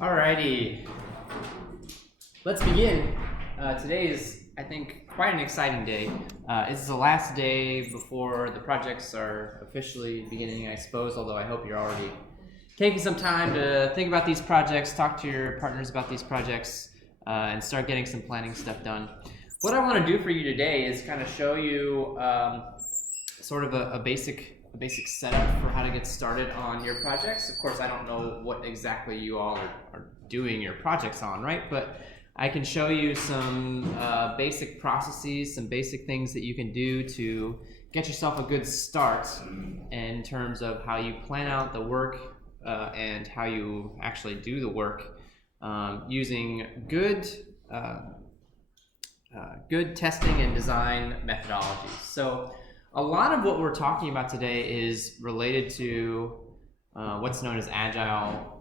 Alrighty, let's begin. Today is, I think, quite an exciting day. It's the last day before the projects are officially beginning, I suppose, although I hope you're already taking some time to think about these projects, talk to your partners about these projects, and start getting some planning stuff done. What I want to do for you today is kind of show you sort of a basic setup for how to get started on your projects. Of course, I don't know what exactly you all are doing your projects on, right? But I can show you some basic processes, some basic things that you can do to get yourself a good start in terms of how you plan out the work and how you actually do the work using good testing and design methodologies. So a lot of what we're talking about today is related to what's known as Agile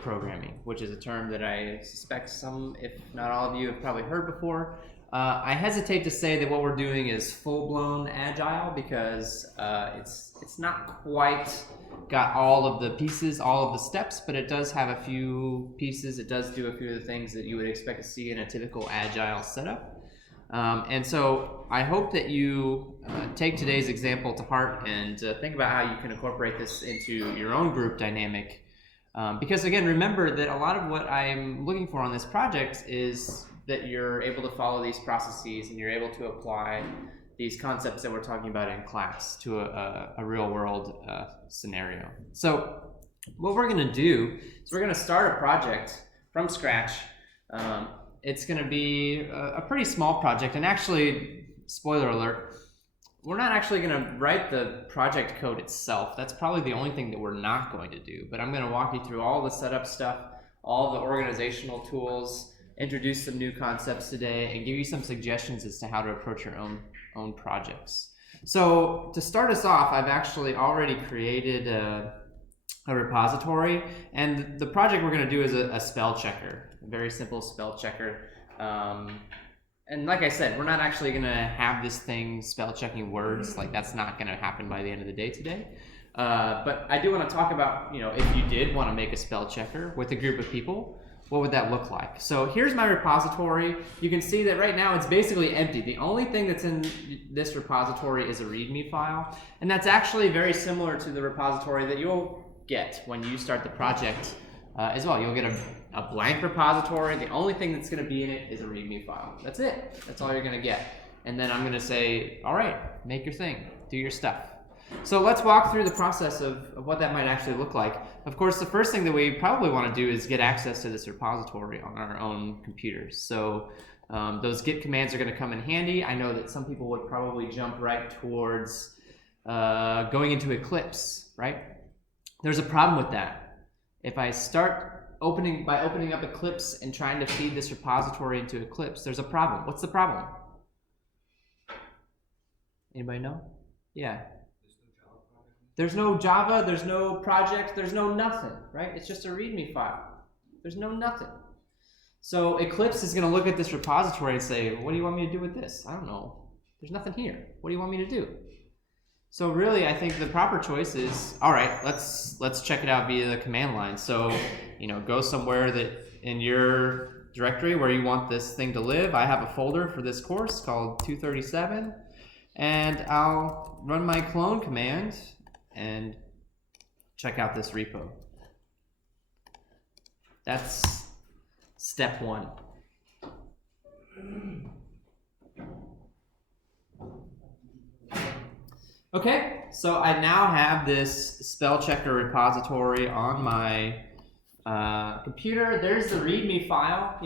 Programming, which is a term that I suspect some, if not all of you, have probably heard before. I hesitate to say that what we're doing is full-blown Agile because it's not quite got all of the pieces, all of the steps, but it does have a few pieces. It does do a few of the things that you would expect to see in a typical Agile setup. And so I hope that you take today's example to heart and think about how you can incorporate this into your own group dynamic. Because again, remember that a lot of what I'm looking for on this project is that you're able to follow these processes and you're able to apply these concepts that we're talking about in class to a real world scenario. So what we're going to do is we're going to start a project from scratch. It's going to be a pretty small project, and actually, spoiler alert, we're not actually going to write the project code itself. That's probably the only thing that we're not going to do, but I'm going to walk you through all the setup stuff, all the organizational tools, introduce some new concepts today, and give you some suggestions as to how to approach your own projects. So to start us off, I've actually already created a repository, and the project we're going to do is a spell checker, a very simple spell checker. And like I said, we're not actually going to have this thing spell checking words. Like, that's not going to happen by the end of the day today. But I do want to talk about, if you did want to make a spell checker with a group of people, what would that look like? So here's my repository. You can see that right now it's basically empty. The only thing that's in this repository is a README file, and that's actually very similar to the repository that you'll get when you start the project as well. You'll get a blank repository. The only thing that's going to be in it is a README file. That's it. That's all you're going to get. And then I'm going to say, all right, make your thing, do your stuff. So let's walk through the process of what that might actually look like. Of course, the first thing that we probably want to do is get access to this repository on our own computers. So those Git commands are going to come in handy. I know that some people would probably jump right towards going into Eclipse, right? There's a problem with that. If I start opening up Eclipse and trying to feed this repository into Eclipse, there's a problem. What's the problem? Anybody know? Yeah. There's no Java, there's no project, there's no nothing, right? It's just a README file. There's no nothing. So Eclipse is going to look at this repository and say, what do you want me to do with this? I don't know. There's nothing here. What do you want me to do? So really, I think the proper choice is, all right, let's check it out via the command line. So, go somewhere that in your directory where you want this thing to live. I have a folder for this course called 237, and I'll run my clone command and check out this repo. That's step one. Okay, so I now have this spell checker repository on my computer. There's the README file.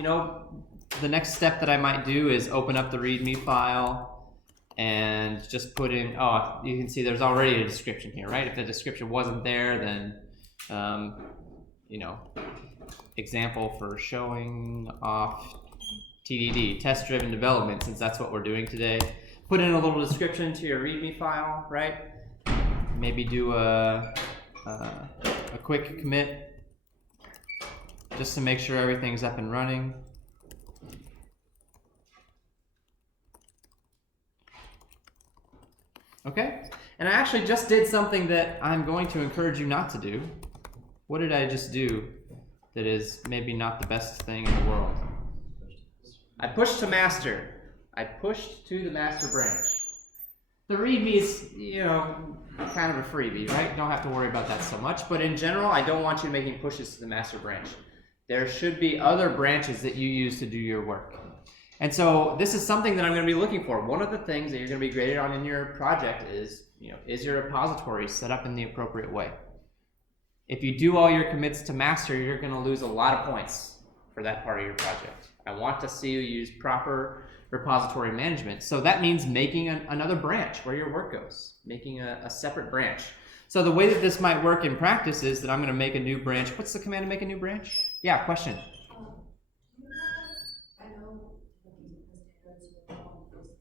The next step that I might do is open up the README file and just put in, you can see there's already a description here, right? If the description wasn't there, then, example for showing off TDD, test-driven development, since that's what we're doing today. Put in a little description to your README file, right? Maybe do a quick commit just to make sure everything's up and running. Okay, and I actually just did something that I'm going to encourage you not to do. What did I just do that is maybe not the best thing in the world. I pushed to master. I pushed to the master branch. The README is, you know, kind of a freebie, right? Don't have to worry about that so much. But in general, I don't want you making pushes to the master branch. There should be other branches that you use to do your work. And so this is something that I'm going to be looking for. One of the things that you're going to be graded on in your project is, you know, is your repository set up in the appropriate way? If you do all your commits to master, you're going to lose a lot of points for that part of your project. I want to see you use proper repository management. So that means making another branch where your work goes, making a separate branch. So the way that this might work in practice is that I'm going to make a new branch. What's the command to make a new branch? Yeah, question. I know the standards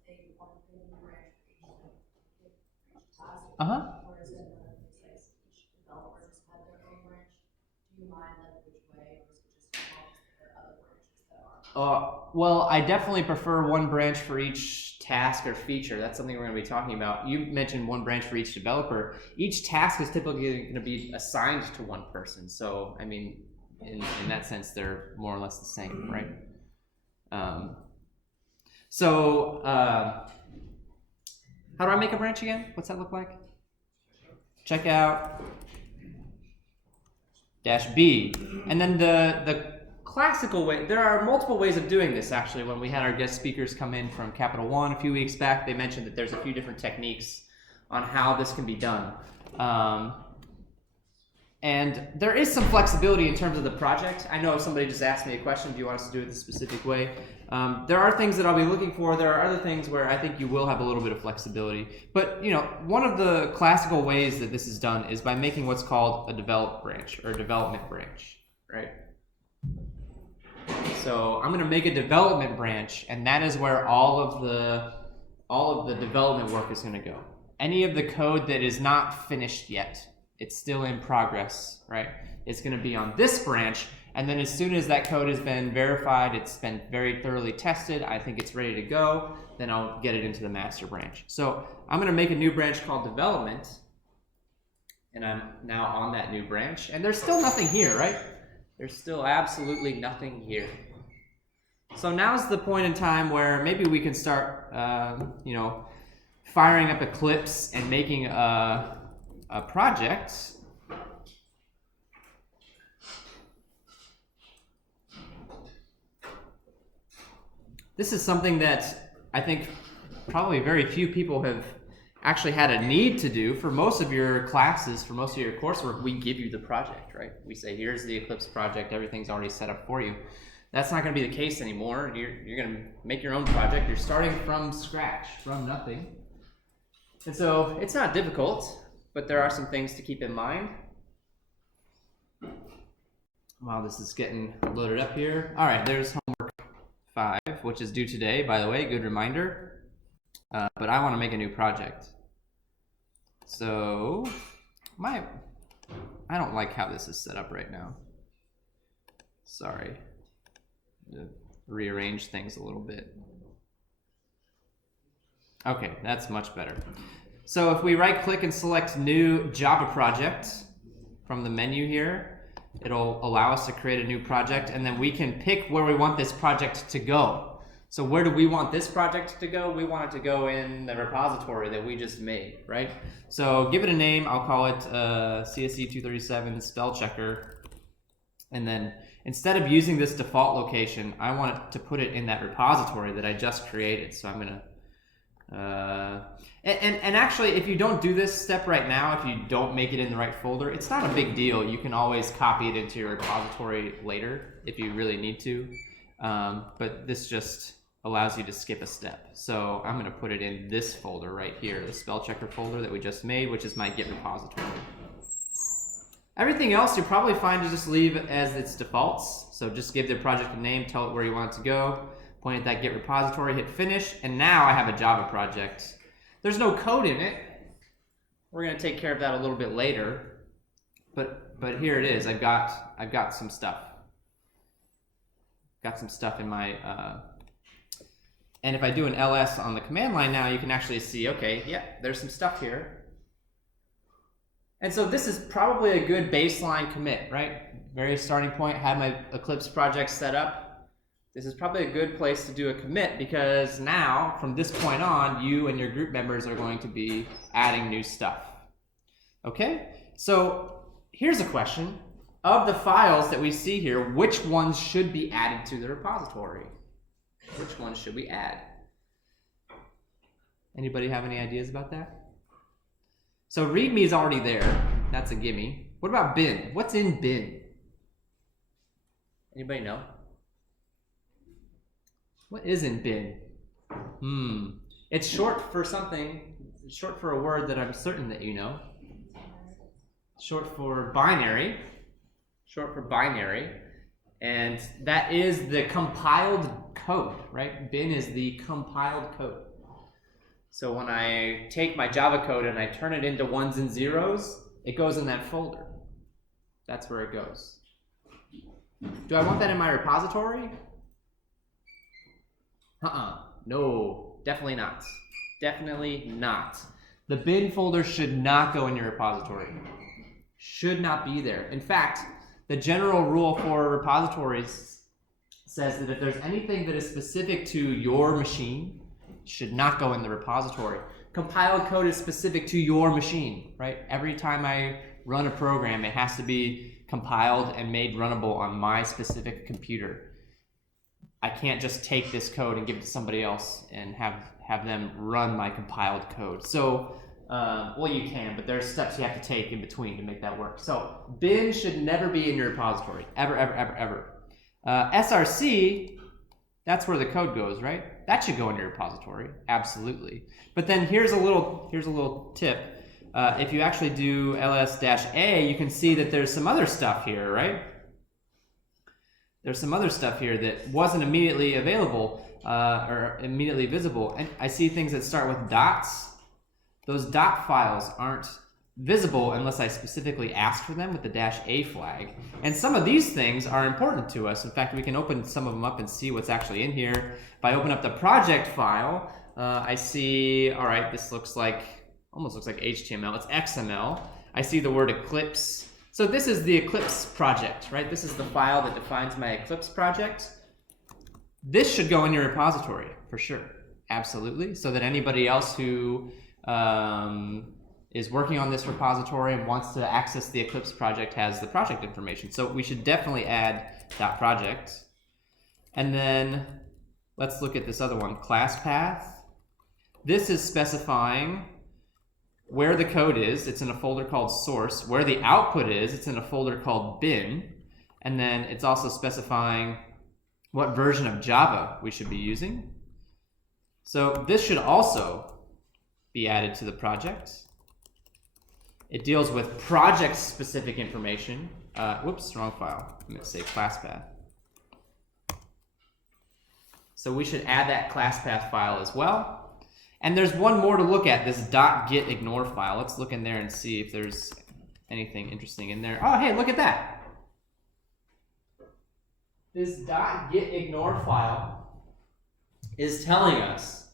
they want to create a new branch for each task. Whereas in other places, each developer just had their own branch. Do you mind which way, or is it just there are other branches that are? Well, I definitely prefer one branch for each task or feature. That's something we're going to be talking about. You mentioned one branch for each developer. Each task is typically going to be assigned to one person. So, I mean, in that sense, they're more or less the same, right? How do I make a branch again? What's that look like? Checkout -B. And then the classical way, there are multiple ways of doing this actually. When we had our guest speakers come in from Capital One a few weeks back, they mentioned that there's a few different techniques on how this can be done. And there is some flexibility in terms of the project. I know if somebody just asked me a question, do you want us to do it the specific way? There are things that I'll be looking for. There are other things where I think you will have a little bit of flexibility. But, you know, one of the classical ways that this is done is by making what's called a develop branch or a development branch, right? So I'm going to make a development branch, and that is where all of the development work is going to go. Any of the code that is not finished yet, it's still in progress, right? It's going to be on this branch, and then as soon as that code has been verified, it's been very thoroughly tested, I think it's ready to go, then I'll get it into the master branch. So I'm going to make a new branch called development, and I'm now on that new branch, and there's still nothing here, right? There's still absolutely nothing here. So now's the point in time where maybe we can start, you know, firing up Eclipse and making a project. This is something that I think probably very few people have actually had a need to do. For most of your classes, for most of your coursework, we give you the project, right? We say, here's the Eclipse project, everything's already set up for you. That's not going to be the case anymore. You're going to make your own project. You're starting from scratch, from nothing. And so it's not difficult, but there are some things to keep in mind. While this is getting loaded up here. All right, there's homework 5, which is due today, by the way, good reminder. But I want to make a new project. So I don't like how this is set up right now. Sorry. Rearrange things a little bit. Okay, that's much better. So if we right click and select new Java project from the menu here, it'll allow us to create a new project, and then we can pick where we want this project to go. So where do we want this project to go? We want it to go in the repository that we just made, right? So give it a name. I'll call it CSE237 spell checker. And then instead of using this default location, I want to put it in that repository that I just created. So I'm going to... And actually, if you don't do this step right now, if you don't make it in the right folder, it's not a big deal. You can always copy it into your repository later if you really need to. But this just allows you to skip a step. So I'm going to put it in this folder right here, the spell checker folder that we just made, which is my Git repository. Everything else you're probably fine to just leave as its defaults. So just give the project a name, tell it where you want it to go, point at that Git repository, hit finish, and now I have a Java project. There's no code in it. We're going to take care of that a little bit later. But here it is. I've got some stuff. Got some stuff in my and if I do an ls on the command line now, you can actually see, okay, yeah, there's some stuff here. And so this is probably a good baseline commit, right? Very starting point, had my Eclipse project set up. This is probably a good place to do a commit because now, from this point on, you and your group members are going to be adding new stuff. Okay? So here's a question. Of the files that we see here, which ones should be added to the repository? Which ones should we add? Anybody have any ideas about that? So README is already there. That's a gimme. What about bin? What's in bin? Anybody know? What is in bin? It's short for something. It's short for a word that I'm certain that you know. Short for binary. Short for binary. And that is the compiled code, right? Bin is the compiled code. So when I take my Java code and I turn it into ones and zeros, it goes in that folder. That's where it goes. Do I want that in my repository? No, definitely not. Definitely not. The bin folder should not go in your repository. Should not be there. In fact, the general rule for repositories says that if there's anything that is specific to your machine, should not go in the repository. Compiled code is specific to your machine, right? Every time I run a program, it has to be compiled and made runnable on my specific computer. I can't just take this code and give it to somebody else and have them run my compiled code. So, well, you can, but there's steps you have to take in between to make that work. So bin should never be in your repository, ever, ever, ever, ever. SRC, that's where the code goes, right? That should go in your repository, absolutely. But then here's a little tip. If you actually do ls-a, you can see that there's some other stuff here, right? There's some other stuff here that wasn't immediately available or immediately visible. And I see things that start with dots. Those dot files aren't visible unless I specifically ask for them with the -a flag. And some of these things are important to us. In fact, we can open some of them up and see what's actually in here. If I open up the project file, I see, all right, this almost looks like HTML. It's XML. I see the word Eclipse. So this is the Eclipse project, right? This is the file that defines my Eclipse project. This should go in your repository, for sure. Absolutely. So that anybody else who is working on this repository and wants to access the Eclipse project has the project information. So we should definitely add .project. And then let's look at this other one, class path. This is specifying where the code is. It's in a folder called source. Where the output is, it's in a folder called bin. And then it's also specifying what version of Java we should be using. So this should also be added to the project. It deals with project-specific information. Whoops, wrong file. I'm going to say class path. So we should add that class path file as well. And there's one more to look at, this .git ignore file. Let's look in there and see if there's anything interesting in there. Oh, hey, look at that. This .git ignore file is telling us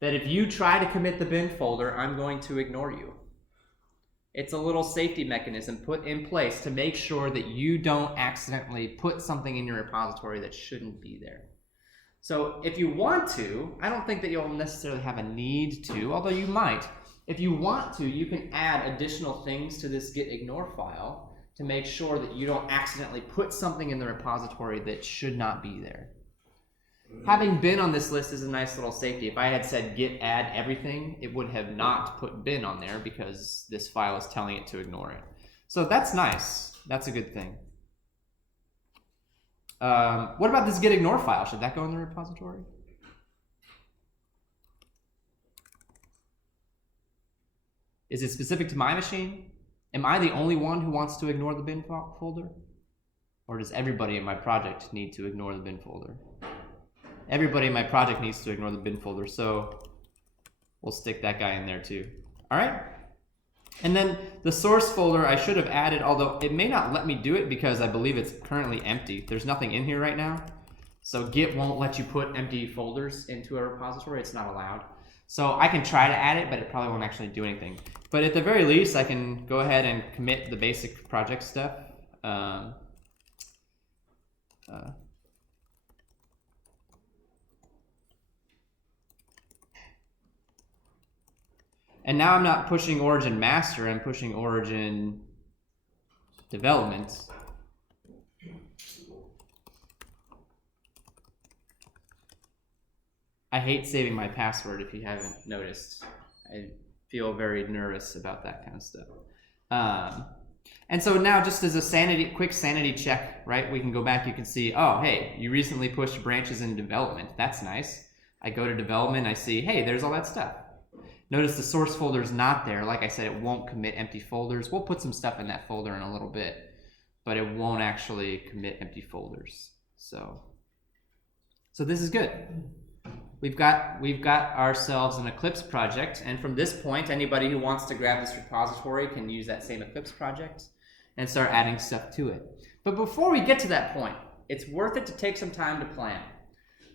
that if you try to commit the bin folder, I'm going to ignore you. It's a little safety mechanism put in place to make sure that you don't accidentally put something in your repository that shouldn't be there. So if you want to, I don't think that you'll necessarily have a need to, although you might. If you want to, you can add additional things to this git ignore file to make sure that you don't accidentally put something in the repository that should not be there. Having bin on this list is a nice little safety. If I had said git add everything, it would have not put bin on there because this file is telling it to ignore it. So that's nice. That's a good thing. What about this git ignore file? Should that go in the repository? Is it specific to my machine? Am I the only one who wants to ignore the bin folder? Or does everybody in my project need to ignore the bin folder? Everybody in my project needs to ignore the bin folder, so we'll stick that guy in there too. All right? And then the source folder I should have added, although it may not let me do it because I believe it's currently empty. There's nothing in here right now. So Git won't let you put empty folders into a repository. It's not allowed. So I can try to add it, but it probably won't actually do anything. But at the very least, I can go ahead and commit the basic project stuff. And now I'm not pushing origin master, I'm pushing origin development. I hate saving my password if you haven't noticed. I feel very nervous about that kind of stuff. And so now just as a quick sanity check, right? We can go back, you can see, oh, hey, you recently pushed branches in development. That's nice. I go to development, I see, hey, there's all that stuff. Notice the source folder is not there. Like I said, it won't commit empty folders. We'll put some stuff in that folder in a little bit, but it won't actually commit empty folders. So this is good. We've got ourselves an Eclipse project, and from this point, anybody who wants to grab this repository can use that same Eclipse project and start adding stuff to it. But before we get to that point, it's worth it to take some time to plan.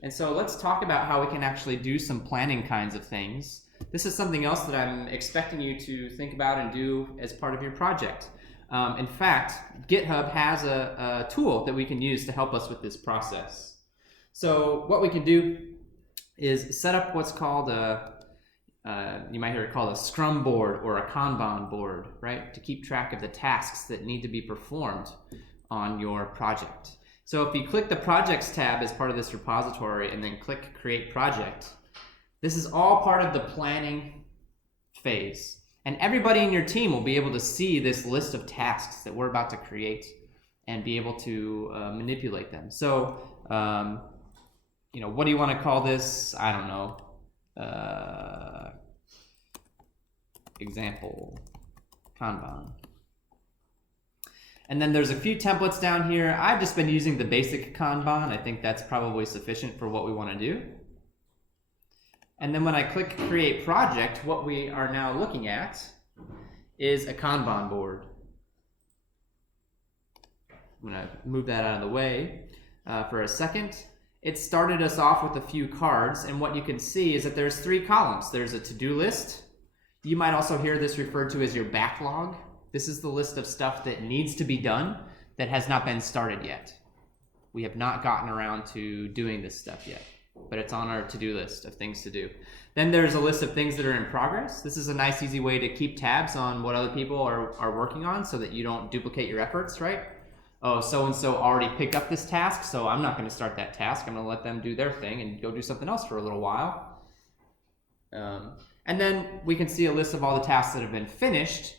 And so let's talk about how we can actually do some planning kinds of things. This is something else that I'm expecting you to think about and do as part of your project. In fact, GitHub has a tool that we can use to help us with this process. So what we can do is set up what's called you might hear it called a Scrum Board or a Kanban Board, right? To keep track of the tasks that need to be performed on your project. So if you click the Projects tab as part of this repository and then click Create Project, this is all part of the planning phase. And everybody in your team will be able to see this list of tasks that we're about to create and be able to manipulate them. So, what do you want to call this? I don't know. Example, Kanban. And then there's a few templates down here. I've just been using the basic Kanban. I think that's probably sufficient for what we want to do. And then when I click Create Project, what we are now looking at is a Kanban board. I'm going to move that out of the way for a second. It started us off with a few cards, and what you can see is that there's 3 columns. There's a to-do list. You might also hear this referred to as your backlog. This is the list of stuff that needs to be done that has not been started yet. We have not gotten around to doing this stuff yet, but it's on our to-do list of things to do. Then there's a list of things that are in progress. This is a nice, easy way to keep tabs on what other people are working on so that you don't duplicate your efforts, right? Oh, so-and-so already picked up this task, so I'm not going to start that task. I'm going to let them do their thing and go do something else for a little while. And then we can see a list of all the tasks that have been finished.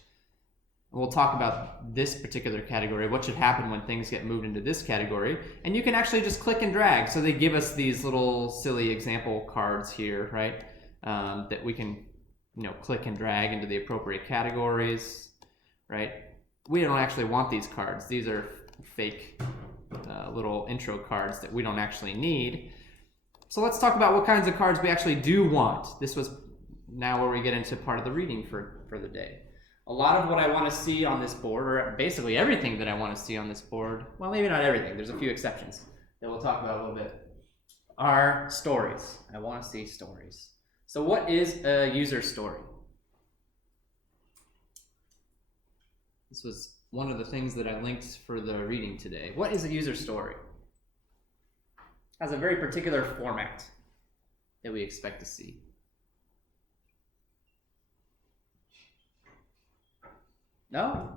We'll talk about this particular category, what should happen when things get moved into this category. And you can actually just click and drag. So they give us these little silly example cards here, right? That we can, click and drag into the appropriate categories, right? We don't actually want these cards. These are fake little intro cards that we don't actually need. So let's talk about what kinds of cards we actually do want. This was now where we get into part of the reading for the day. A lot of what I want to see on this board, or basically everything that I want to see on this board, well, maybe not everything, there's a few exceptions that we'll talk about a little bit, are stories. I want to see stories. So what is a user story? This was one of the things that I linked for the reading today. What is a user story? It has a very particular format that we expect to see. No?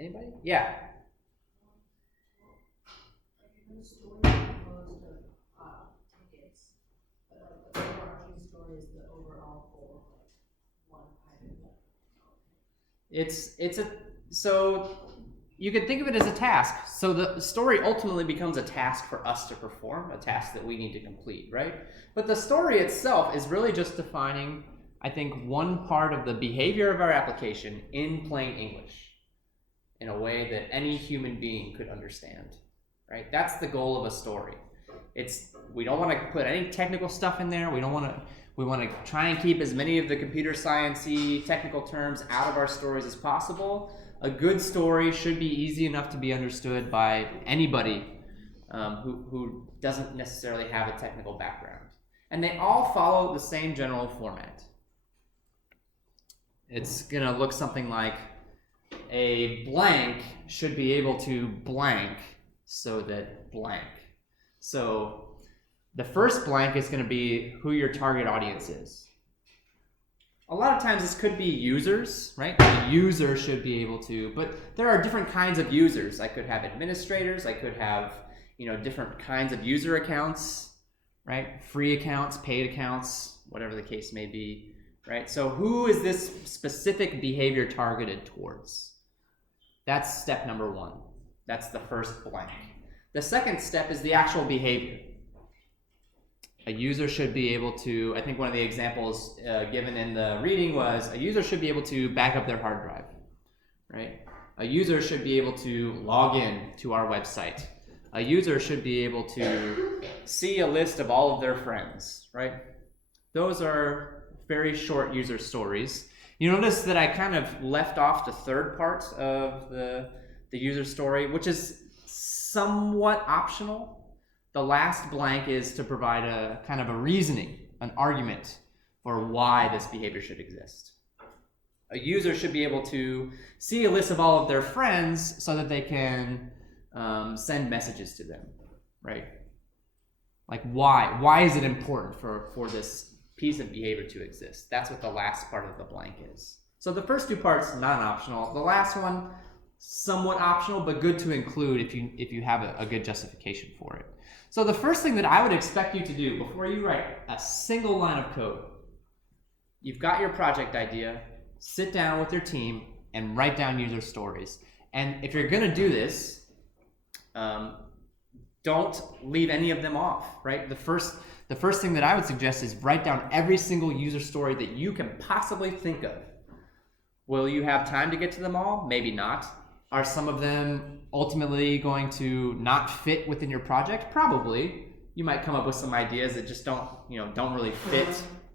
Anybody? Yeah. The story is composed of tickets, but the overarching story is the overall goal of one item. So you could think of it as a task. So the story ultimately becomes a task for us to perform, a task that we need to complete, right? But the story itself is really just defining, I think, one part of the behavior of our application in plain English in a way that any human being could understand, right? That's the goal of a story. We don't want to put any technical stuff in there. We want to try and keep as many of the computer science-y technical terms out of our stories as possible. A good story should be easy enough to be understood by anybody who doesn't necessarily have a technical background. And they all follow the same general format. It's going to look something like a blank should be able to blank so that blank. So the first blank is going to be who your target audience is. A lot of times this could be users, right? The user should be able to, but there are different kinds of users. I could have administrators, I could have, different kinds of user accounts, right? Free accounts, paid accounts, whatever the case may be, right? So who is this specific behavior targeted towards? That's step number one. That's the first blank. The second step is the actual behavior. A user should be able to, I think one of the examples given in the reading was, a user should be able to back up their hard drive, right? A user should be able to log in to our website. A user should be able to see a list of all of their friends, right? Those are very short user stories. You notice that I kind of left off the third part of the user story, which is somewhat optional. The last blank is to provide a kind of a reasoning, an argument for why this behavior should exist. A user should be able to see a list of all of their friends so that they can send messages to them, right? Like why? Why is it important for this piece of behavior to exist? That's what the last part of the blank is. So the first two parts, non-optional. The last one, somewhat optional, but good to include if you have a good justification for it. So the first thing that I would expect you to do before you write a single line of code, you've got your project idea, sit down with your team and write down user stories. And if you're gonna do this, don't leave any of them off, right? The first thing that I would suggest is write down every single user story that you can possibly think of. Will you have time to get to them all? Maybe not. Are some of them ultimately going to not fit within your project? Probably. You might come up with some ideas that just don't really fit,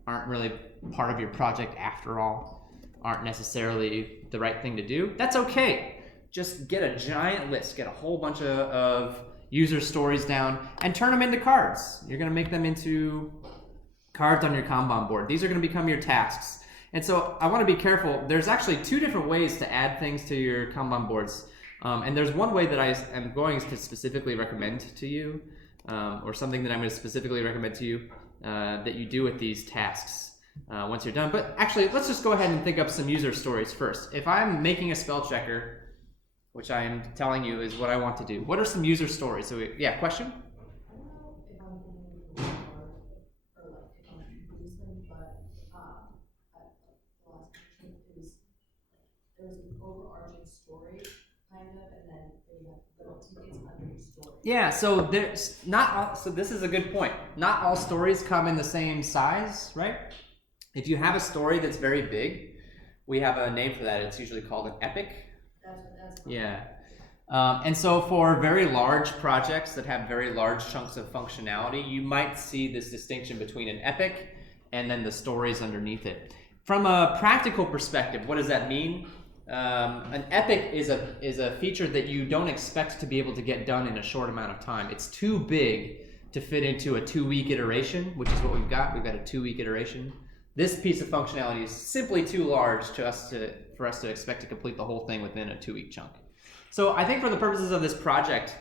aren't really part of your project after all, aren't necessarily the right thing to do. That's okay. Just get a giant list, get a whole bunch of user stories down and turn them into cards. You're going to make them into cards on your Kanban board. These are going to become your tasks. And so I want to be careful. There's actually two different ways to add things to your Kanban boards. And there's one way that I am going to specifically recommend to you, or something that I'm going to specifically recommend to you that you do with these tasks once you're done. But actually, let's just go ahead and think up some user stories first. If I'm making a spell checker, which I am telling you is what I want to do, what are some user stories? So yeah, question? There's an overarching story, kind of, and then you have little tidbits under each story. Yeah, so there's not all, so this is a good point. Not all stories come in the same size, right? If you have a story that's very big, we have a name for that. It's usually called an epic. That's yeah. And so for very large projects that have very large chunks of functionality, you might see this distinction between an epic and then the stories underneath it. From a practical perspective, what does that mean? An epic is a feature that you don't expect to be able to get done in a short amount of time. It's too big to fit into a 2-week iteration, which is what we've got. We've got a 2-week iteration. This piece of functionality is simply too large for us to expect to complete the whole thing within a 2-week chunk. So I think for the purposes of this project,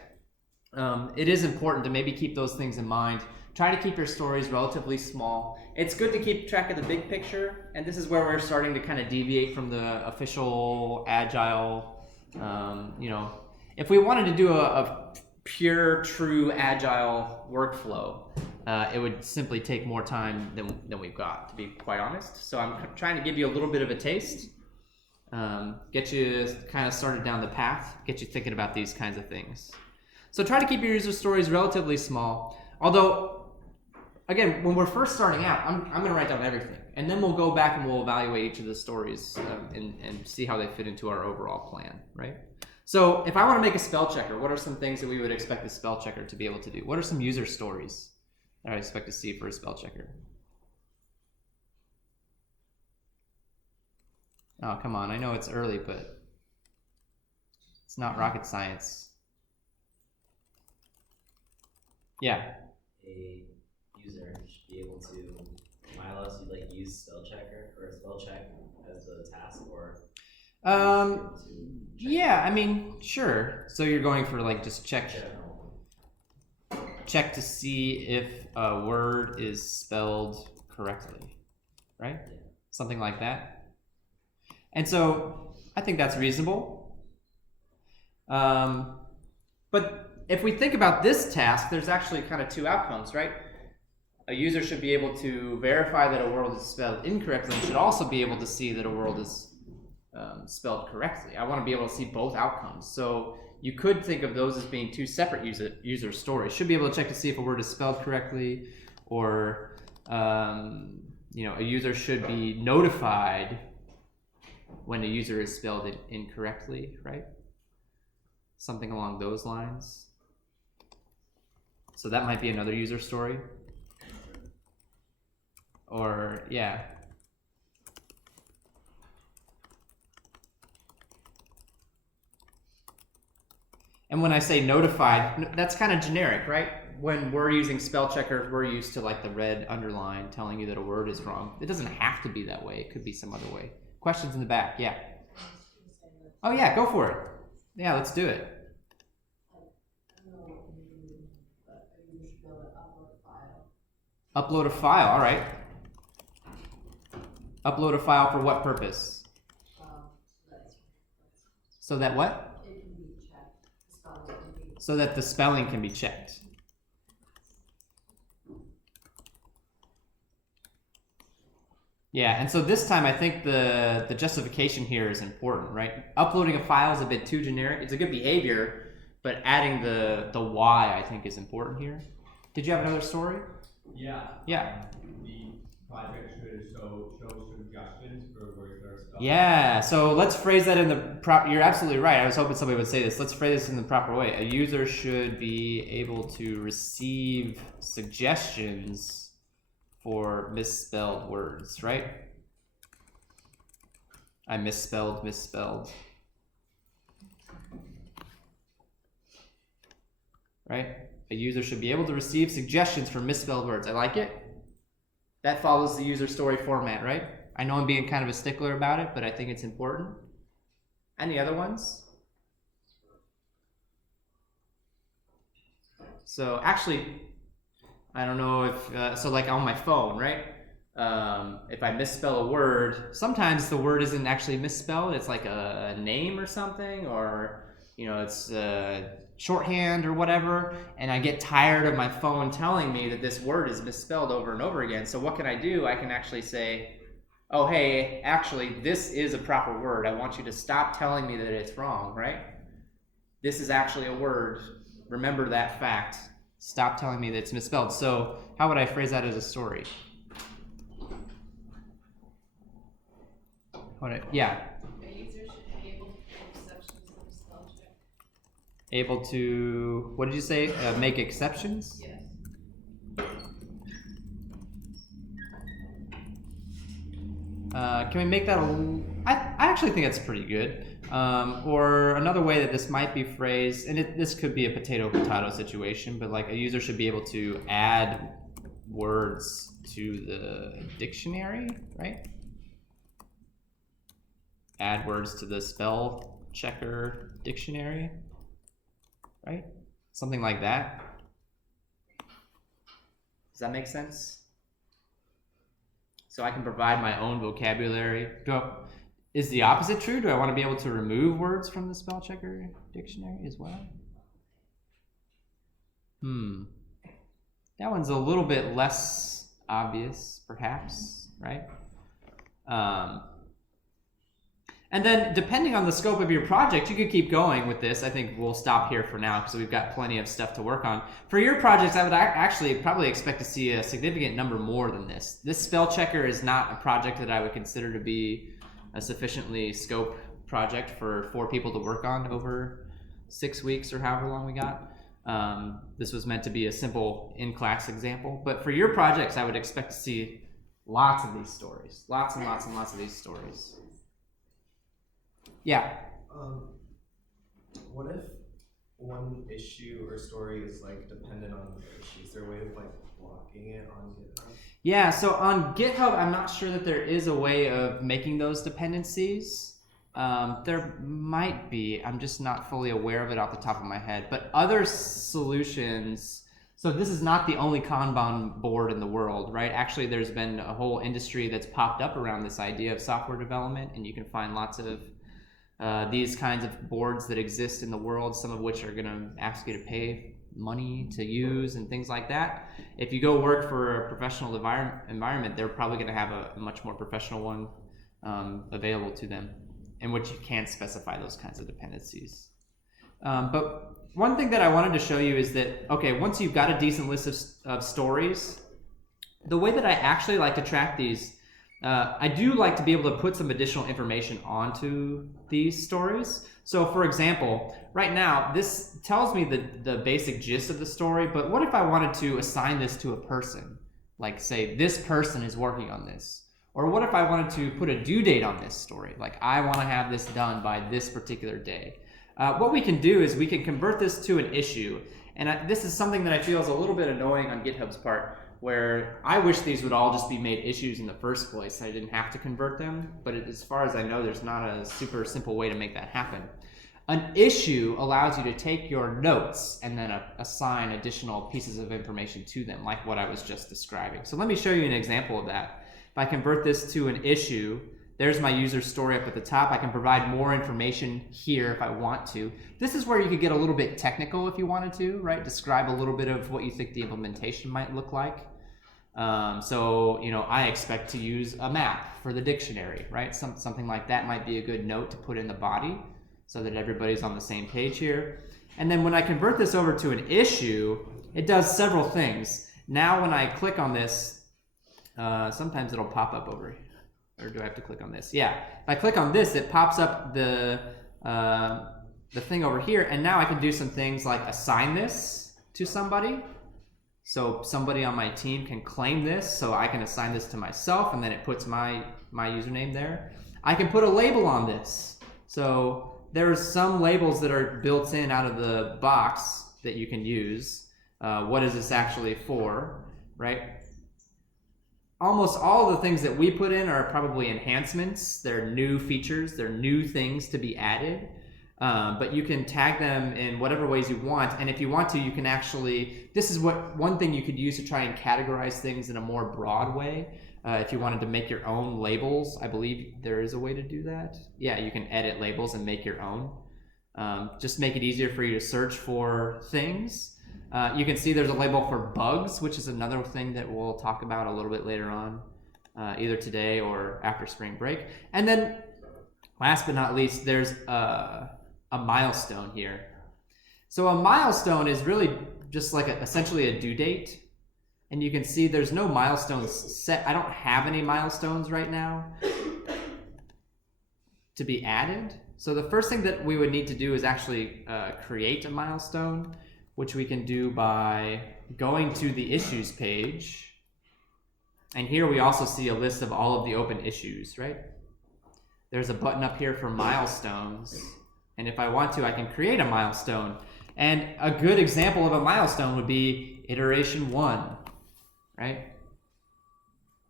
it is important to maybe keep those things in mind. Try to keep your stories relatively small. It's good to keep track of the big picture, and this is where we're starting to kind of deviate from the official Agile. If we wanted to do a pure, true Agile workflow, it would simply take more time than we've got, to be quite honest. So I'm trying to give you a little bit of a taste, get you kind of started down the path, get you thinking about these kinds of things. So try to keep your user stories relatively small, although again, when we're first starting out, I'm going to write down everything, and then we'll go back and we'll evaluate each of the stories and see how they fit into our overall plan, right? So if I want to make a spell checker, what are some things that we would expect the spell checker to be able to do? What are some user stories that I expect to see for a spell checker? Oh, come on. I know it's early, but it's not rocket science. Yeah. A user should be able to Milo, so you like use spell checker or spell check as a task, or yeah, I mean, sure. So you're going for like just check to see if a word is spelled correctly, right? Yeah. Something like that. And so I think that's reasonable. But if we think about this task, there's actually kind of two outcomes, right? A user should be able to verify that a word is spelled incorrectly and should also be able to see that a word is spelled correctly. I want to be able to see both outcomes. So you could think of those as being two separate user stories. Should be able to check to see if a word is spelled correctly, or you know, a user should be notified when a user is spelled incorrectly, right? Something along those lines. So that might be another user story. Or, yeah. And when I say notified, that's kind of generic, right? When we're using spell checkers, we're used to like the red underline telling you that a word is wrong. It doesn't have to be that way. It could be some other way. Questions in the back? Yeah. Oh yeah, go for it. Yeah, let's do it. Upload a file, all right. Upload a file for what purpose? So that what? It can be checked. The spelling can be. So that the spelling can be checked. Yeah, and so this time I think the justification here is important, right? Uploading a file is a bit too generic. It's a good behavior, but adding the why I think is important here. Did you have another story? Yeah. Yeah. The project should show suggestions for words that are spelled. Yeah, so let's phrase that in the proper. You're absolutely right. I was hoping somebody would say this. Let's phrase this in the proper way. A user should be able to receive suggestions for misspelled words, right? I misspelled. Right? A user should be able to receive suggestions for misspelled words. I like it. That follows the user story format, right? I know I'm being kind of a stickler about it, but I think it's important. Any other ones? So actually, I don't know if, so like on my phone, right? If I misspell a word, sometimes the word isn't actually misspelled. It's like a name or something, or, you know, it's shorthand or whatever. And I get tired of my phone telling me that this word is misspelled over and over again. So what can I do? I can actually say, oh, hey, actually, this is a proper word. I want you to stop telling me that it's wrong, right? This is actually a word. Remember that fact. Stop telling me that it's misspelled. So how would I phrase that as a story? Yeah. A user should be able to make exceptions to the spell check. Able to, what did you say? Make exceptions? Yes. Can we make that I actually think that's pretty good. Or another way that this might be phrased, and this could be a potato situation, but like a user should be able to add words to the dictionary, right? Add words to the spell checker dictionary, right? Something like that. Does that make sense? So I can provide my own vocabulary. Is the opposite true? Do I want to be able to remove words from the spell checker dictionary as well? That one's a little bit less obvious, perhaps, right? And then depending on the scope of your project, you could keep going with this. I think we'll stop here for now because we've got plenty of stuff to work on. For your projects, I would actually probably expect to see a significant number more than this. This spell checker is not a project that I would consider to be a sufficiently scoped project for 4 people to work on over 6 weeks or however long we got. This was meant to be a simple in-class example. But for your projects, I would expect to see lots of these stories. Lots and lots and lots of these stories. Yeah. What one issue or story is like dependent on the issue? Is there a way of like blocking it on GitHub? Yeah, so on GitHub, I'm not sure that there is a way of making those dependencies. There might be. I'm just not fully aware of it off the top of my head. But other solutions, so this is not the only Kanban board in the world, right? Actually, there's been a whole industry that's popped up around this idea of software development, and you can find lots of these kinds of boards that exist in the world, some of which are going to ask you to pay money to use and things like that. If you go work for a professional environment, they're probably going to have a much more professional one available to them, in which you can specify those kinds of dependencies. But one thing that I wanted to show you is that, okay, once you've got a decent list of stories, the way that I actually like to track these, I do like to be able to put some additional information onto these stories. So for example, right now, this tells me the basic gist of the story, but what if I wanted to assign this to a person? Like say, this person is working on this. Or what if I wanted to put a due date on this story? Like I want to have this done by this particular day. What we can do is we can convert this to an issue. And this is something that I feel is a little bit annoying on GitHub's part, where I wish these would all just be made issues in the first place. I didn't have to convert them, but as far as I know, there's not a super simple way to make that happen. An issue allows you to take your notes and then assign additional pieces of information to them, like what I was just describing. So let me show you an example of that. If I convert this to an issue, there's my user story up at the top. I can provide more information here if I want to. This is where you could get a little bit technical if you wanted to, right? Describe a little bit of what you think the implementation might look like. So, you know, I expect to use a map for the dictionary, right? Something like that might be a good note to put in the body so that everybody's on the same page here. And then when I convert this over to an issue, it does several things. Now when I click on this, sometimes it'll pop up over here. Or do I have to click on this? Yeah, if I click on this, it pops up the thing over here, and now I can do some things like assign this to somebody. So somebody on my team can claim this, so I can assign this to myself, and then it puts my username there. I can put a label on this. So there's some labels that are built in out of the box that you can use. What is this actually for, right? Almost all of the things that we put in are probably enhancements. They're new features. They're new things to be added. But you can tag them in whatever ways you want. And if you want to, you can actually, this is one thing you could use to try and categorize things in a more broad way. If you wanted to make your own labels, I believe there is a way to do that. Yeah, you can edit labels and make your own. Just make it easier for you to search for things. You can see there's a label for bugs, which is another thing that we'll talk about a little bit later on, either today or after spring break. And then last but not least, there's a milestone here. So a milestone is really just like essentially a due date. And you can see there's no milestones set. I don't have any milestones right now to be added. So the first thing that we would need to do is actually create a milestone, which we can do by going to the issues page. And here we also see a list of all of the open issues, right? There's a button up here for milestones. And if I want to, I can create a milestone. And a good example of a milestone would be iteration 1, right?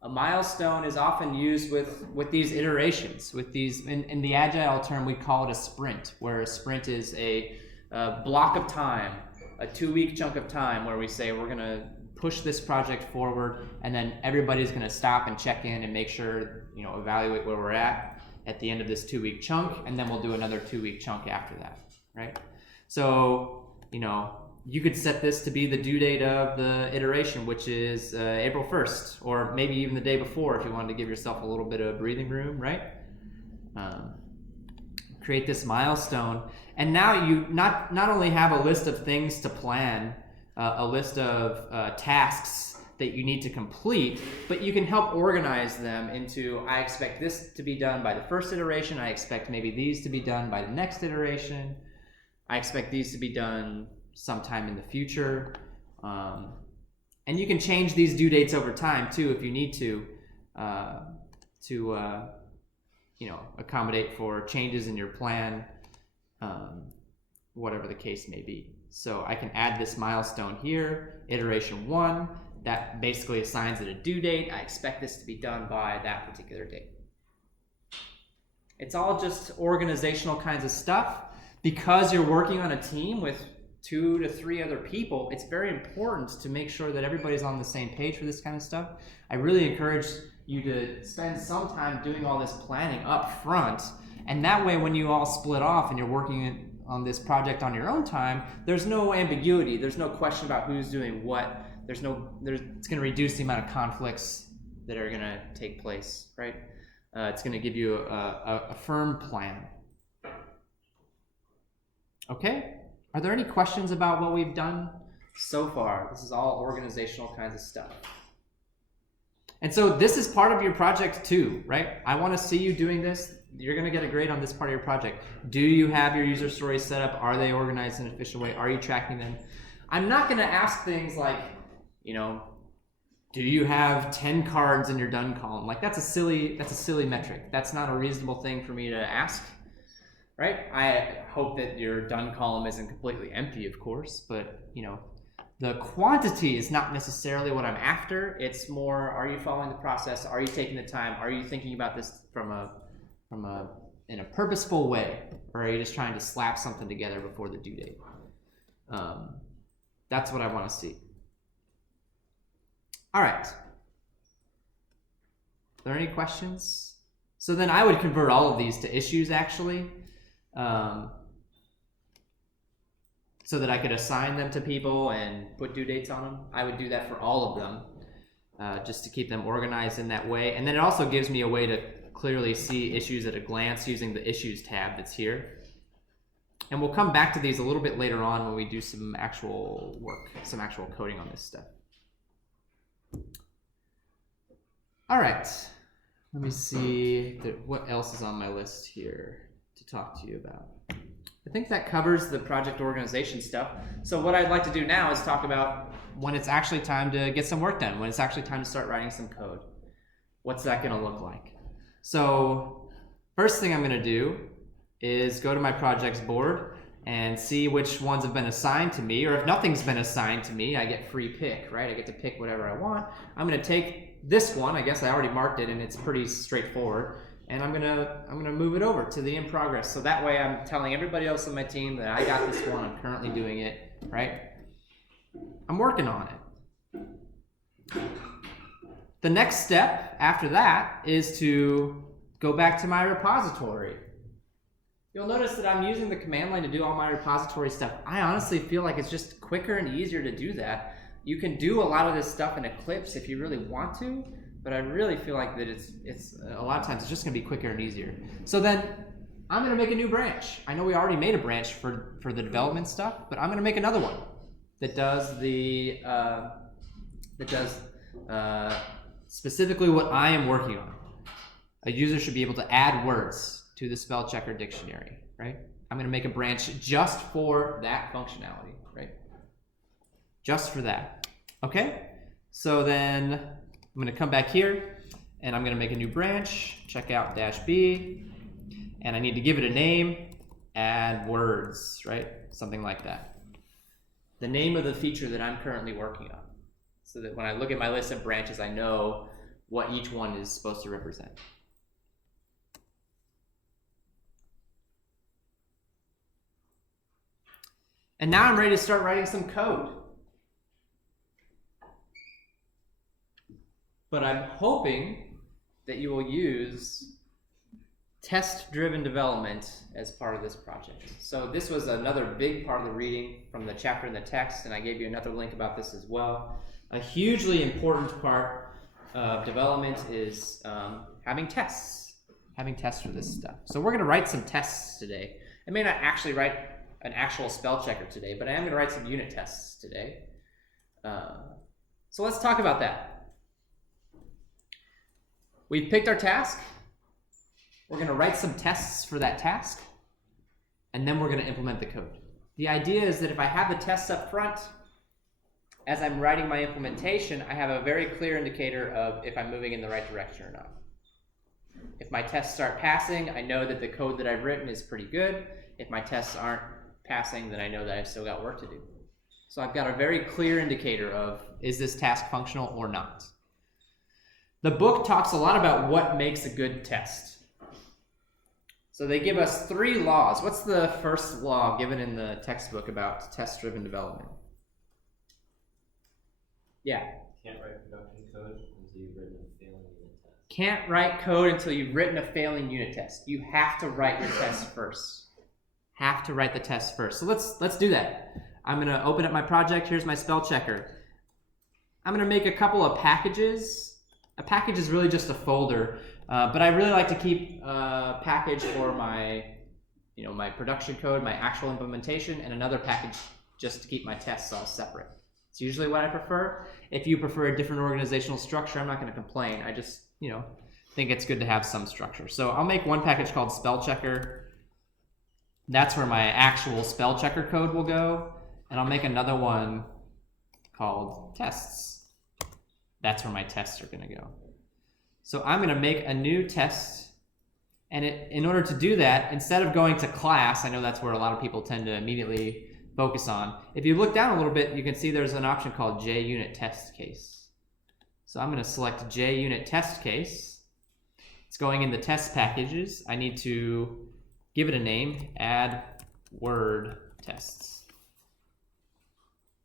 A milestone is often used with these iterations, with these, in the Agile term, we call it a sprint, where a sprint is a block of time, a 2-week chunk of time where we say we're going to push this project forward, and then everybody's going to stop and check in and make sure, you know, evaluate where we're at the end of this 2-week chunk, and then we'll do another 2-week chunk after that, right? So, you know, you could set this to be the due date of the iteration, which is April 1st, or maybe even the day before if you wanted to give yourself a little bit of breathing room, right? Create this milestone. And now you not only have a list of things to plan, a list of tasks that you need to complete, but you can help organize them into, I expect this to be done by the first iteration, I expect maybe these to be done by the next iteration, I expect these to be done sometime in the future. And you can change these due dates over time too if you need to you know, accommodate for changes in your plan. whatever the case may be. So I can add this milestone here, iteration 1, that basically assigns it a due date. I expect this to be done by that particular date. It's all just organizational kinds of stuff. Because you're working on a team with 2 to 3 other people, it's very important to make sure that everybody's on the same page for this kind of stuff. I really encourage you to spend some time doing all this planning up front, and that way when you all split off and you're working on this project on your own time, there's no ambiguity, there's no question about who's doing what, it's going to reduce the amount of conflicts that are going to take place, right? It's going to give you a firm plan. Okay, are there any questions about what we've done so far? This is all organizational kinds of stuff. And so this is part of your project too, right? I want to see you doing this. You're going to get a grade on this part of your project. Do you have your user stories set up? Are they organized in an efficient way? Are you tracking them? I'm not going to ask things like, you know, do you have 10 cards in your done column? Like that's a silly metric. That's not a reasonable thing for me to ask. Right? I hope that your done column isn't completely empty, of course, but you know, the quantity is not necessarily what I'm after. It's more, are you following the process? Are you taking the time? Are you thinking about this in a purposeful way, or are you just trying to slap something together before the due date? That's what I want to see. All right. Are there any questions? So then I would convert all of these to issues actually. So that I could assign them to people and put due dates on them. I would do that for all of them, just to keep them organized in that way. And then it also gives me a way to clearly see issues at a glance using the Issues tab that's here. And we'll come back to these a little bit later on when we do some actual work, some actual coding on this stuff. All right, let me see what else is on my list here to talk to you about. I think that covers the project organization stuff. So what I'd like to do now is talk about when it's actually time to get some work done, when it's actually time to start writing some code. What's that going to look like? So first thing I'm going to do is go to my projects board and see which ones have been assigned to me, or if nothing's been assigned to me, I get free pick, right? I get to pick whatever I want. I'm going to take this one, I guess I already marked it and it's pretty straightforward, and I'm gonna move it over to the in progress. So that way I'm telling everybody else on my team that I got this one, I'm currently doing it, right? I'm working on it. The next step after that is to go back to my repository. You'll notice that I'm using the command line to do all my repository stuff. I honestly feel like it's just quicker and easier to do that. You can do a lot of this stuff in Eclipse if you really want to, but I really feel like that it's a lot of times it's just going to be quicker and easier. So then I'm going to make a new branch. I know we already made a branch for the development stuff, but I'm going to make another one that does specifically what I am working on. A user should be able to add words to the spell checker dictionary, right? I'm going to make a branch just for that functionality, right? Just for that. Okay? So then I'm going to come back here and I'm going to make a new branch, check out -b, and I need to give it a name, add words, right? Something like that. The name of the feature that I'm currently working on, so that when I look at my list of branches, I know what each one is supposed to represent. And now I'm ready to start writing some code. But I'm hoping that you will use test-driven development as part of this project. So this was another big part of the reading from the chapter in the text, and I gave you another link about this as well. A hugely important part of development is having tests for this stuff. So we're going to write some tests today. I may not actually write an actual spell checker today, but I am going to write some unit tests today. So let's talk about that. We've picked our task. We're going to write some tests for that task, and then we're going to implement the code. The idea is that if I have the tests up front, as I'm writing my implementation, I have a very clear indicator of if I'm moving in the right direction or not. If my tests start passing, I know that the code that I've written is pretty good. If my tests aren't passing, then I know that I've still got work to do. So I've got a very clear indicator of, is this task functional or not? The book talks a lot about what makes a good test. So they give us 3 laws. What's the first law given in the textbook about test-driven development? Yeah. Can't write production code until you've written a failing unit test. Can't write code until you've written a failing unit test. You have to write your test first. Have to write the test first. So let's do that. I'm gonna open up my project. Here's my spell checker. I'm gonna make a couple of packages. A package is really just a folder, but I really like to keep a package for my, my production code, my actual implementation, and another package just to keep my tests all separate. It's usually what I prefer. If you prefer a different organizational structure, I'm not gonna complain. I just, think it's good to have some structure. So I'll make one package called spell checker. That's where my actual spell checker code will go. And I'll make another one called tests. That's where my tests are gonna go. So I'm gonna make a new test. And in order to do that, instead of going to class, I know that's where a lot of people tend to immediately focus on. If you look down a little bit, you can see there's an option called JUnit test case. So I'm gonna select JUnit test case. It's going in the test packages. I need to give it a name, add word tests.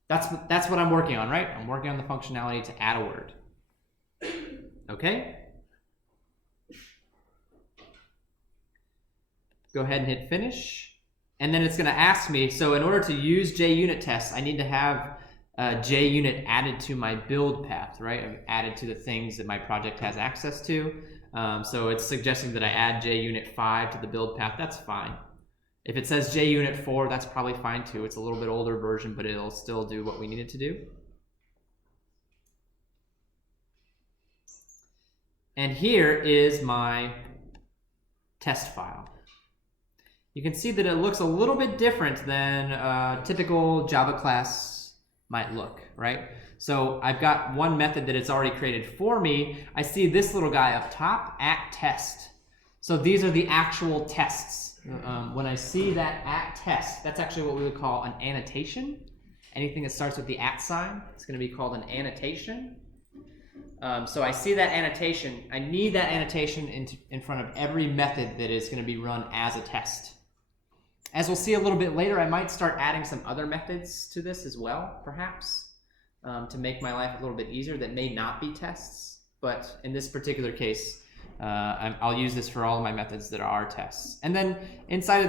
That's what I'm working on, right? I'm working on the functionality to add a word. Okay? Go ahead and hit finish. And then it's gonna ask me, so in order to use JUnit tests, I need to have JUnit added to my build path, right? I've added to the things that my project has access to. So it's suggesting that I add JUnit 5 to the build path. That's fine. If it says JUnit 4, that's probably fine too. It's a little bit older version, but it'll still do what we need it to do. And here is my test file. You can see that it looks a little bit different than a typical Java class might look, right? So I've got one method that it's already created for me. I see this little guy up top, @test. So these are the actual tests. When I see that @test, that's actually what we would call an annotation. Anything that starts with the @ sign, it's going to be called an annotation. So I see that annotation. I need that annotation in front of every method that is going to be run as a test. As we'll see a little bit later, I might start adding some other methods to this as well, perhaps, to make my life a little bit easier that may not be tests. But in this particular case, I'll use this for all of my methods that are tests. And then inside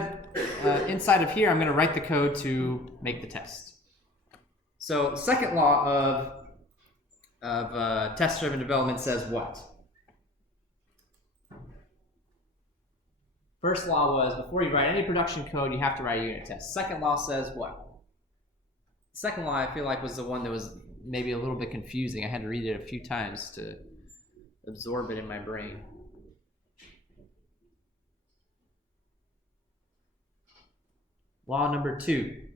of here, I'm going to write the code to make the test. So the second law of test-driven development says what? First law was, before you write any production code, you have to write a unit test. Second law says what? The second law, I feel like, was the one that was maybe a little bit confusing. I had to read it a few times to absorb it in my brain. Law number 2.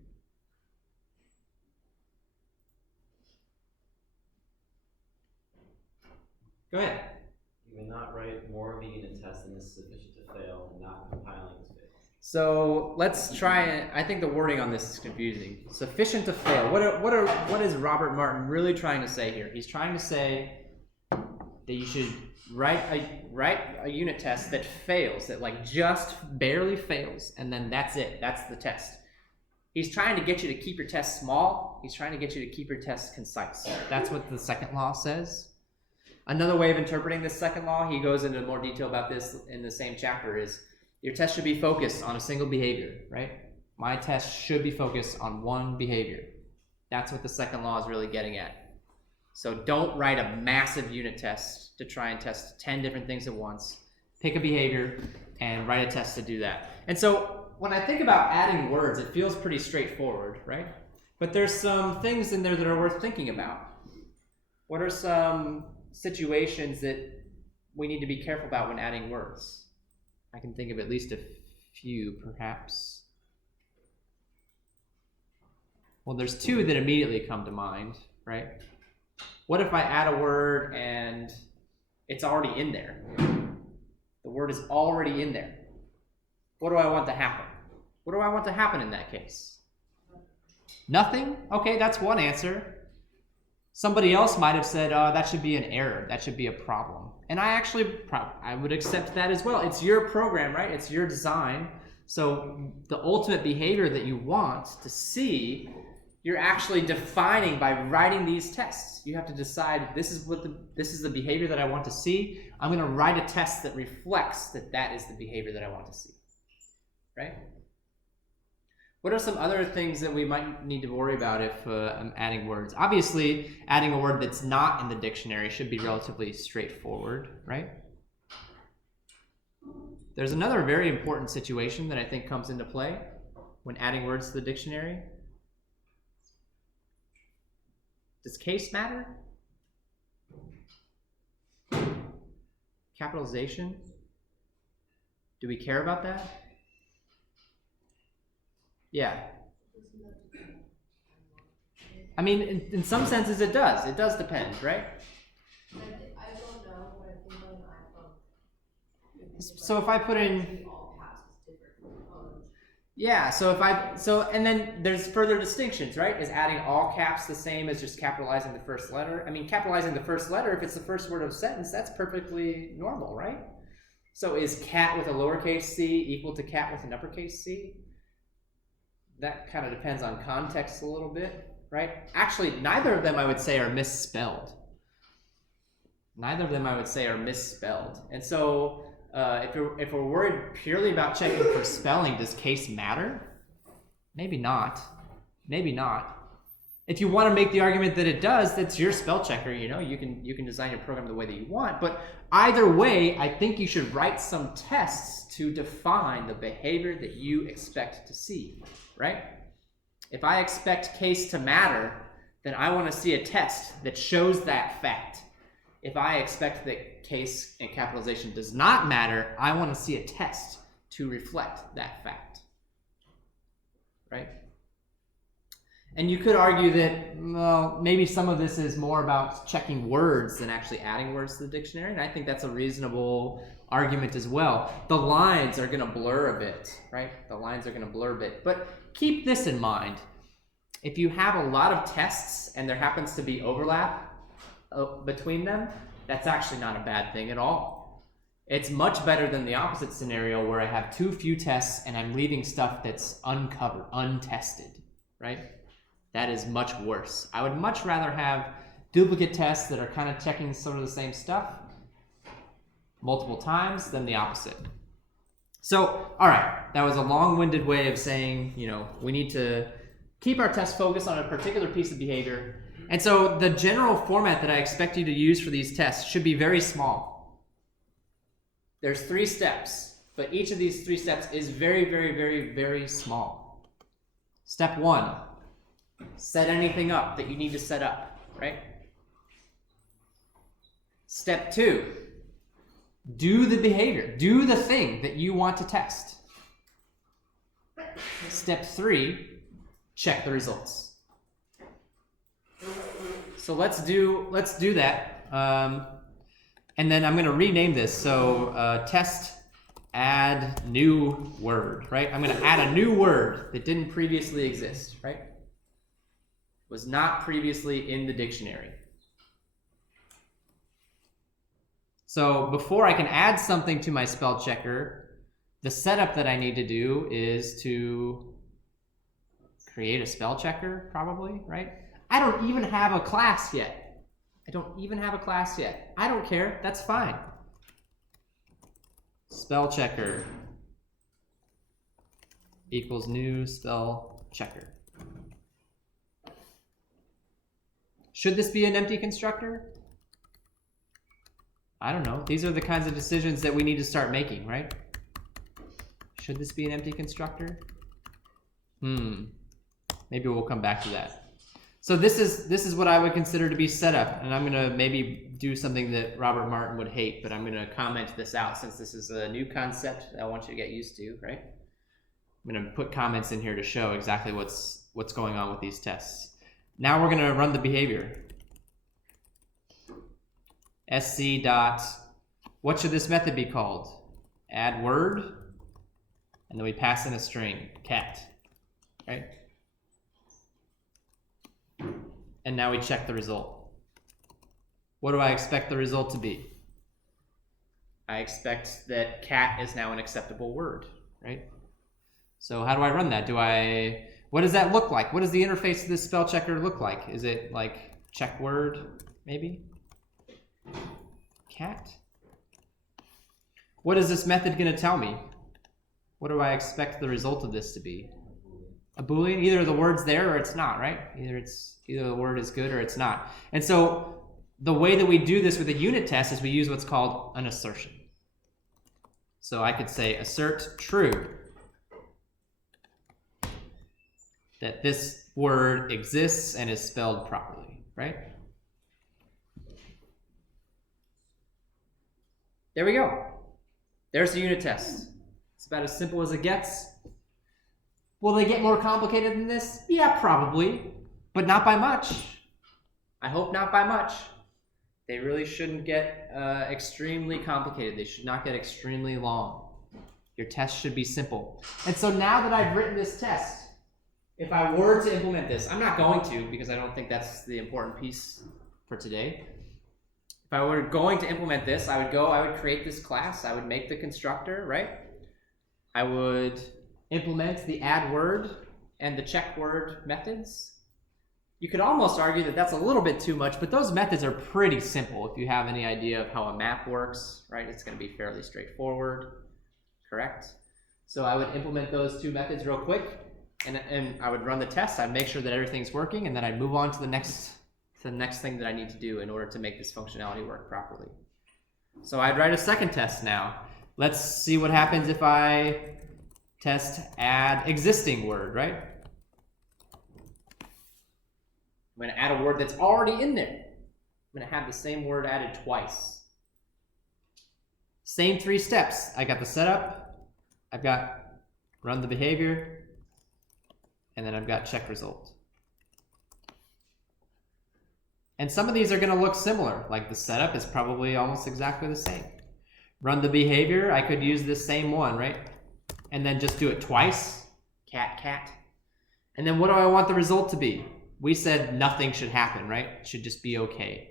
Go ahead. You may not write more of a unit test than is sufficient to fail and not compiling is fail. So let's try it. I think the wording on this is confusing. Sufficient to fail. What is Robert Martin really trying to say here? He's trying to say that you should write a unit test that fails, that like just barely fails, and then that's it. That's the test. He's trying to get you to keep your tests small. He's trying to get you to keep your tests concise. That's what the second law says. Another way of interpreting this second law, he goes into more detail about this in the same chapter, is your test should be focused on a single behavior, right? My test should be focused on one behavior. That's what the second law is really getting at. So don't write a massive unit test to try and test 10 different things at once. Pick a behavior and write a test to do that. And so when I think about adding words, it feels pretty straightforward, right? But there's some things in there that are worth thinking about. What are some situations that we need to be careful about when adding words? I can think of at least a few, perhaps. Well, there's 2 that immediately come to mind, right? What if I add a word and it's already in there? The word is already in there. What do I want to happen? What do I want to happen in that case? Nothing? Okay, that's one answer. Somebody else might have said, that should be an error. That should be a problem. And I would accept that as well. It's your program, right? It's your design. So the ultimate behavior that you want to see, you're actually defining by writing these tests. You have to decide, this is the behavior that I want to see. I'm going to write a test that reflects that is the behavior that I want to see, right? What are some other things that we might need to worry about if I'm adding words? Obviously, adding a word that's not in the dictionary should be relatively straightforward, right? There's another very important situation that I think comes into play when adding words to the dictionary. Does case matter? Capitalization? Do we care about that? Yeah. I mean, in some senses it does. It does depend, right? I don't know, but I think on iPhone. So if I put in, all caps is different. yeah, and then there's further distinctions, right? Is adding all caps the same as just capitalizing the first letter? I mean, capitalizing the first letter, if it's the first word of a sentence, that's perfectly normal, right? So is cat with a lowercase c equal to cat with an uppercase c? That kind of depends on context a little bit, right? Actually, neither of them I would say are misspelled. Neither of them I would say are misspelled. And so if we're worried purely about checking for spelling, does case matter? Maybe not. Maybe not. If you want to make the argument that it does, that's your spell checker, you know, you can design your program the way that you want. But either way, I think you should write some tests to define the behavior that you expect to see, right? If I expect case to matter, then I want to see a test that shows that fact. If I expect that case and capitalization does not matter, I want to see a test to reflect that fact, right? And you could argue that, well, maybe some of this is more about checking words than actually adding words to the dictionary, and I think that's a reasonable argument as well. The lines are going to blur a bit, right? The lines are going to blur a bit. But keep this in mind. If you have a lot of tests and there happens to be overlap between them, that's actually not a bad thing at all. It's much better than the opposite scenario where I have too few tests and I'm leaving stuff that's uncovered, untested, right? That is much worse. I would much rather have duplicate tests that are kind of checking sort of the same stuff multiple times than the opposite. So, all right, that was a long-winded way of saying, you know, we need to keep our test focused on a particular piece of behavior. And so the general format that I expect you to use for these tests should be very small. There's 3 steps, but each of these 3 steps is very, very, very, very small. Step 1. Set anything up that you need to set up, right? Step 2, do the behavior, do the thing that you want to test. Step 3, check the results. So let's do that, and then I'm going to rename this. So test add new word, right? I'm going to add a new word that didn't previously exist, right? Was not previously in the dictionary. So before I can add something to my spell checker, the setup that I need to do is to create a spell checker, probably, right? I don't even have a class yet. I don't care. That's fine. Spell checker equals new spell checker. Should this be an empty constructor? I don't know. These are the kinds of decisions that we need to start making, right? Should this be an empty constructor? Maybe we'll come back to that. So this is what I would consider to be setup, and I'm going to maybe do something that Robert Martin would hate, but I'm going to comment this out since this is a new concept that I want you to get used to, right? I'm going to put comments in here to show exactly what's going on with these tests. Now we're going to run the behavior. SC dot, what should this method be called? Add word. And then we pass in a string, cat, right? And now we check the result. What do I expect the result to be? I expect that cat is now an acceptable word, right? So how do I run that? What does that look like? What does the interface of this spell checker look like? Is it like check word, maybe? Cat? What is this method gonna tell me? What do I expect the result of this to be? A Boolean? Either the word's there or it's not, right? Either the word is good or it's not. And so the way that we do this with a unit test is we use what's called an assertion. So I could say assert true that this word exists and is spelled properly, right? There we go. There's the unit test. It's about as simple as it gets. Will they get more complicated than this? Yeah, probably, but not by much. I hope not by much. They really shouldn't get extremely complicated. They should not get extremely long. Your test should be simple. And so now that I've written this test, if I were to implement this, I'm not going to because I don't think that's the important piece for today. If I were going to implement this, I would create this class, I would make the constructor, right? I would implement the add word and the check word methods. You could almost argue that that's a little bit too much, but those methods are pretty simple. If you have any idea of how a map works, right, it's going to be fairly straightforward, correct? So I would implement those two methods real quick, and I would run the test. I'd make sure that everything's working, and then I'd move on to the next thing that I need to do in order to make this functionality work properly. So I'd write a second test now. Let's see what happens if I test add existing word, right? I'm going to add a word that's already in there. I'm going to have the same word added twice. Same 3 steps. I got the setup, I've got run the behavior, and then I've got check result. And some of these are going to look similar, like the setup is probably almost exactly the same. Run the behavior, I could use this same one, right? And then just do it twice, cat, cat. And then what do I want the result to be? We said nothing should happen, right? It should just be okay.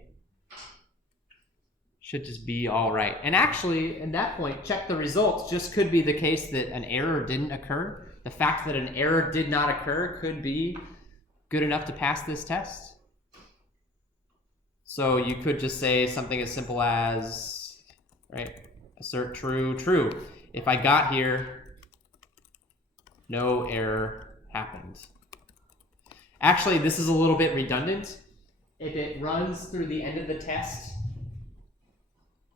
Should just be all right. And actually, at that point, check the results just could be the case that an error didn't occur. The fact that an error did not occur could be good enough to pass this test. So you could just say something as simple as, right, assert true, true. If I got here, no error happened. Actually, this is a little bit redundant. If it runs through the end of the test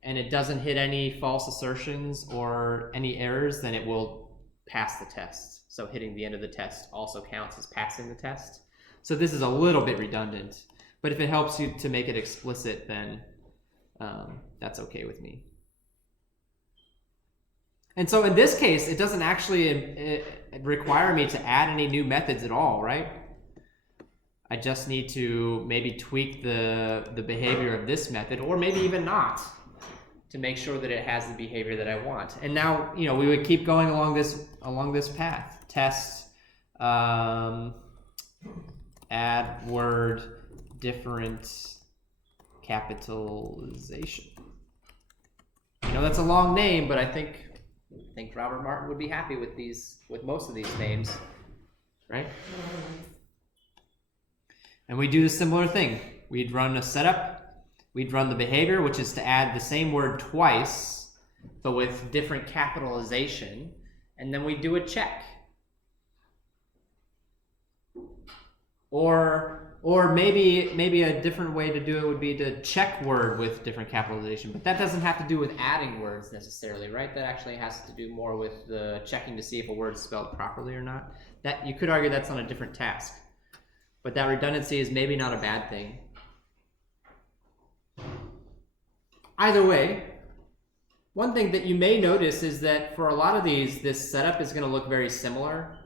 and it doesn't hit any false assertions or any errors, then it will pass the test. So hitting the end of the test also counts as passing the test. So this is a little bit redundant, but if it helps you to make it explicit, then that's okay with me. And so in this case, it doesn't actually require me to add any new methods at all, right? I just need to maybe tweak the behavior of this method, or maybe even not, to make sure that it has the behavior that I want. And now, you know, we would keep going along this path. Test, add word, different capitalization. I know that's a long name, but I think Robert Martin would be happy with most of these names, right? And we do a similar thing. We'd run a setup, we'd run the behavior, which is to add the same word twice, but with different capitalization, and then we do a check. Or maybe a different way to do it would be to check word with different capitalization, but that doesn't have to do with adding words necessarily, right? That actually has to do more with the checking to see if a word's spelled properly or not. That you could argue that's on a different task. But that redundancy is maybe not a bad thing. Either way, one thing that you may notice is that for a lot of these, this setup is going to look very similar.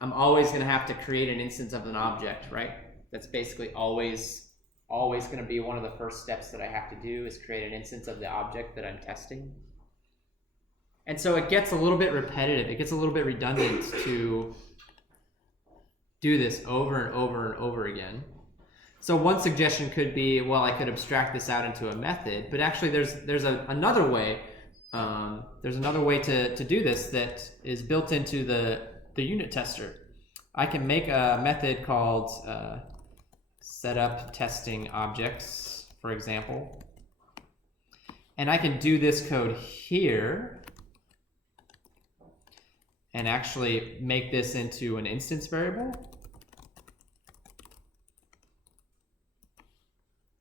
I'm always going to have to create an instance of an object, right? That's basically always going to be one of the first steps that I have to do is create an instance of the object that I'm testing. And so it gets a little bit repetitive. It gets a little bit redundant to do this over and over and over again. So one suggestion could be, well, I could abstract this out into a method, but actually there's another way. There's another way to do this that is built into the unit tester. I can make a method called setup testing objects, for example. And I can do this code here and actually make this into an instance variable.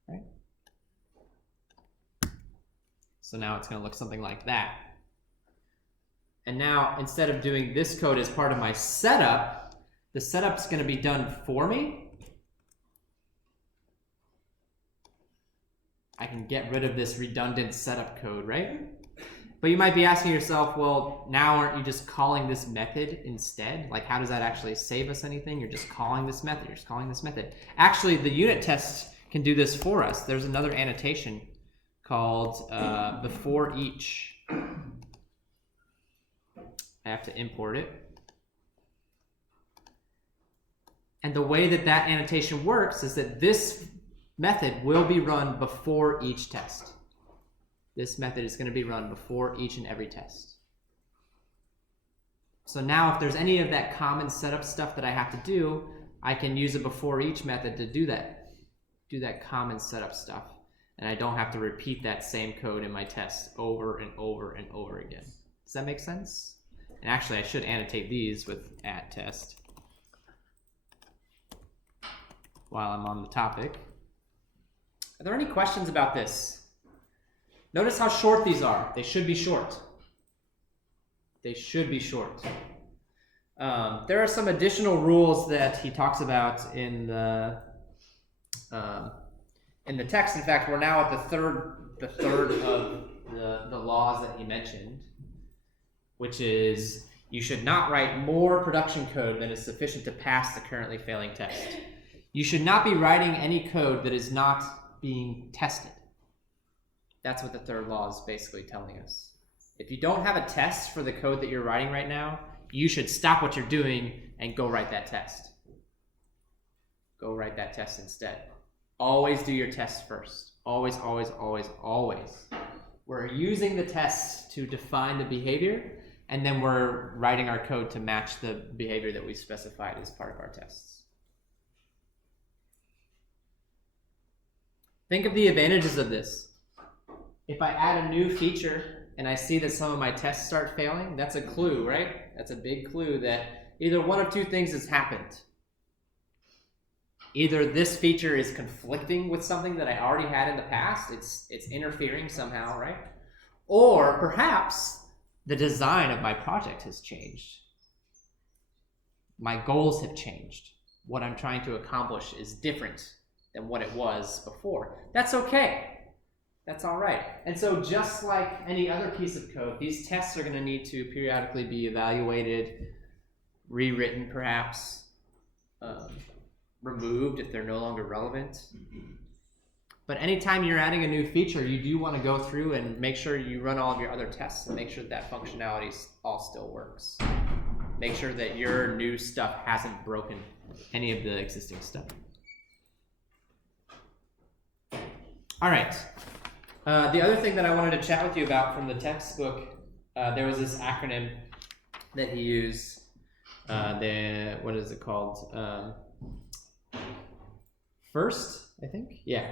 Right? So now it's going to look something like that. And now, instead of doing this code as part of my setup, the setup's going to be done for me. I can get rid of this redundant setup code, right? But you might be asking yourself, well, now aren't you just calling this method instead? Like, how does that actually save us anything? You're just calling this method. You're just calling this method. Actually, the unit test can do this for us. There's another annotation called before each. I have to import it. And the way that that annotation works is that this method will be run before each test. This method is going to be run before each and every test. So now if there's any of that common setup stuff that I have to do, I can use a before each method to do that common setup stuff. And I don't have to repeat that same code in my test over and over and over again. Does that make sense? And actually, I should annotate these with @test while I'm on the topic. Are there any questions about this? Notice how short these are. They should be short. They should be short. There are some additional rules that he talks about in the text. In fact, we're now at the third of the laws that he mentioned, which is you should not write more production code than is sufficient to pass the currently failing test. You should not be writing any code that is not being tested. That's what the third law is basically telling us. If you don't have a test for the code that you're writing right now, you should stop what you're doing and go write that test. Go write that test instead. Always do your tests first. Always, always, always, always. We're using the tests to define the behavior, and then we're writing our code to match the behavior that we specified as part of our tests. Think of the advantages of this. If I add a new feature and I see that some of my tests start failing, that's a clue, right? That's a big clue that either one of two things has happened. Either this feature is conflicting with something that I already had in the past, it's interfering somehow, right? Or perhaps the design of my project has changed. My goals have changed. What I'm trying to accomplish is different than what it was before. That's okay. That's all right. And so just like any other piece of code, these tests are going to need to periodically be evaluated, rewritten perhaps, removed if they're no longer relevant. But anytime you're adding a new feature, you do want to go through and make sure you run all of your other tests and make sure that functionality all still works. Make sure that your new stuff hasn't broken any of the existing stuff. All right. The other thing that I wanted to chat with you about from the textbook, there was this acronym that he used. What is it called? FIRST, I think? Yeah.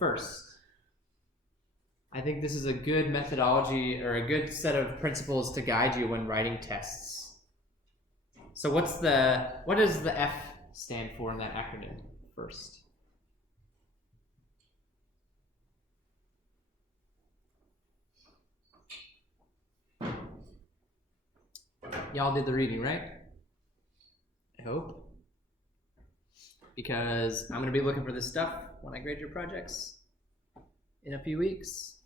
FIRST. I think this is a good methodology or a good set of principles to guide you when writing tests. So what does the F stand for in that acronym? FIRST. Y'all did the reading, right? I hope. Because I'm going to be looking for this stuff when I grade your projects in a few weeks.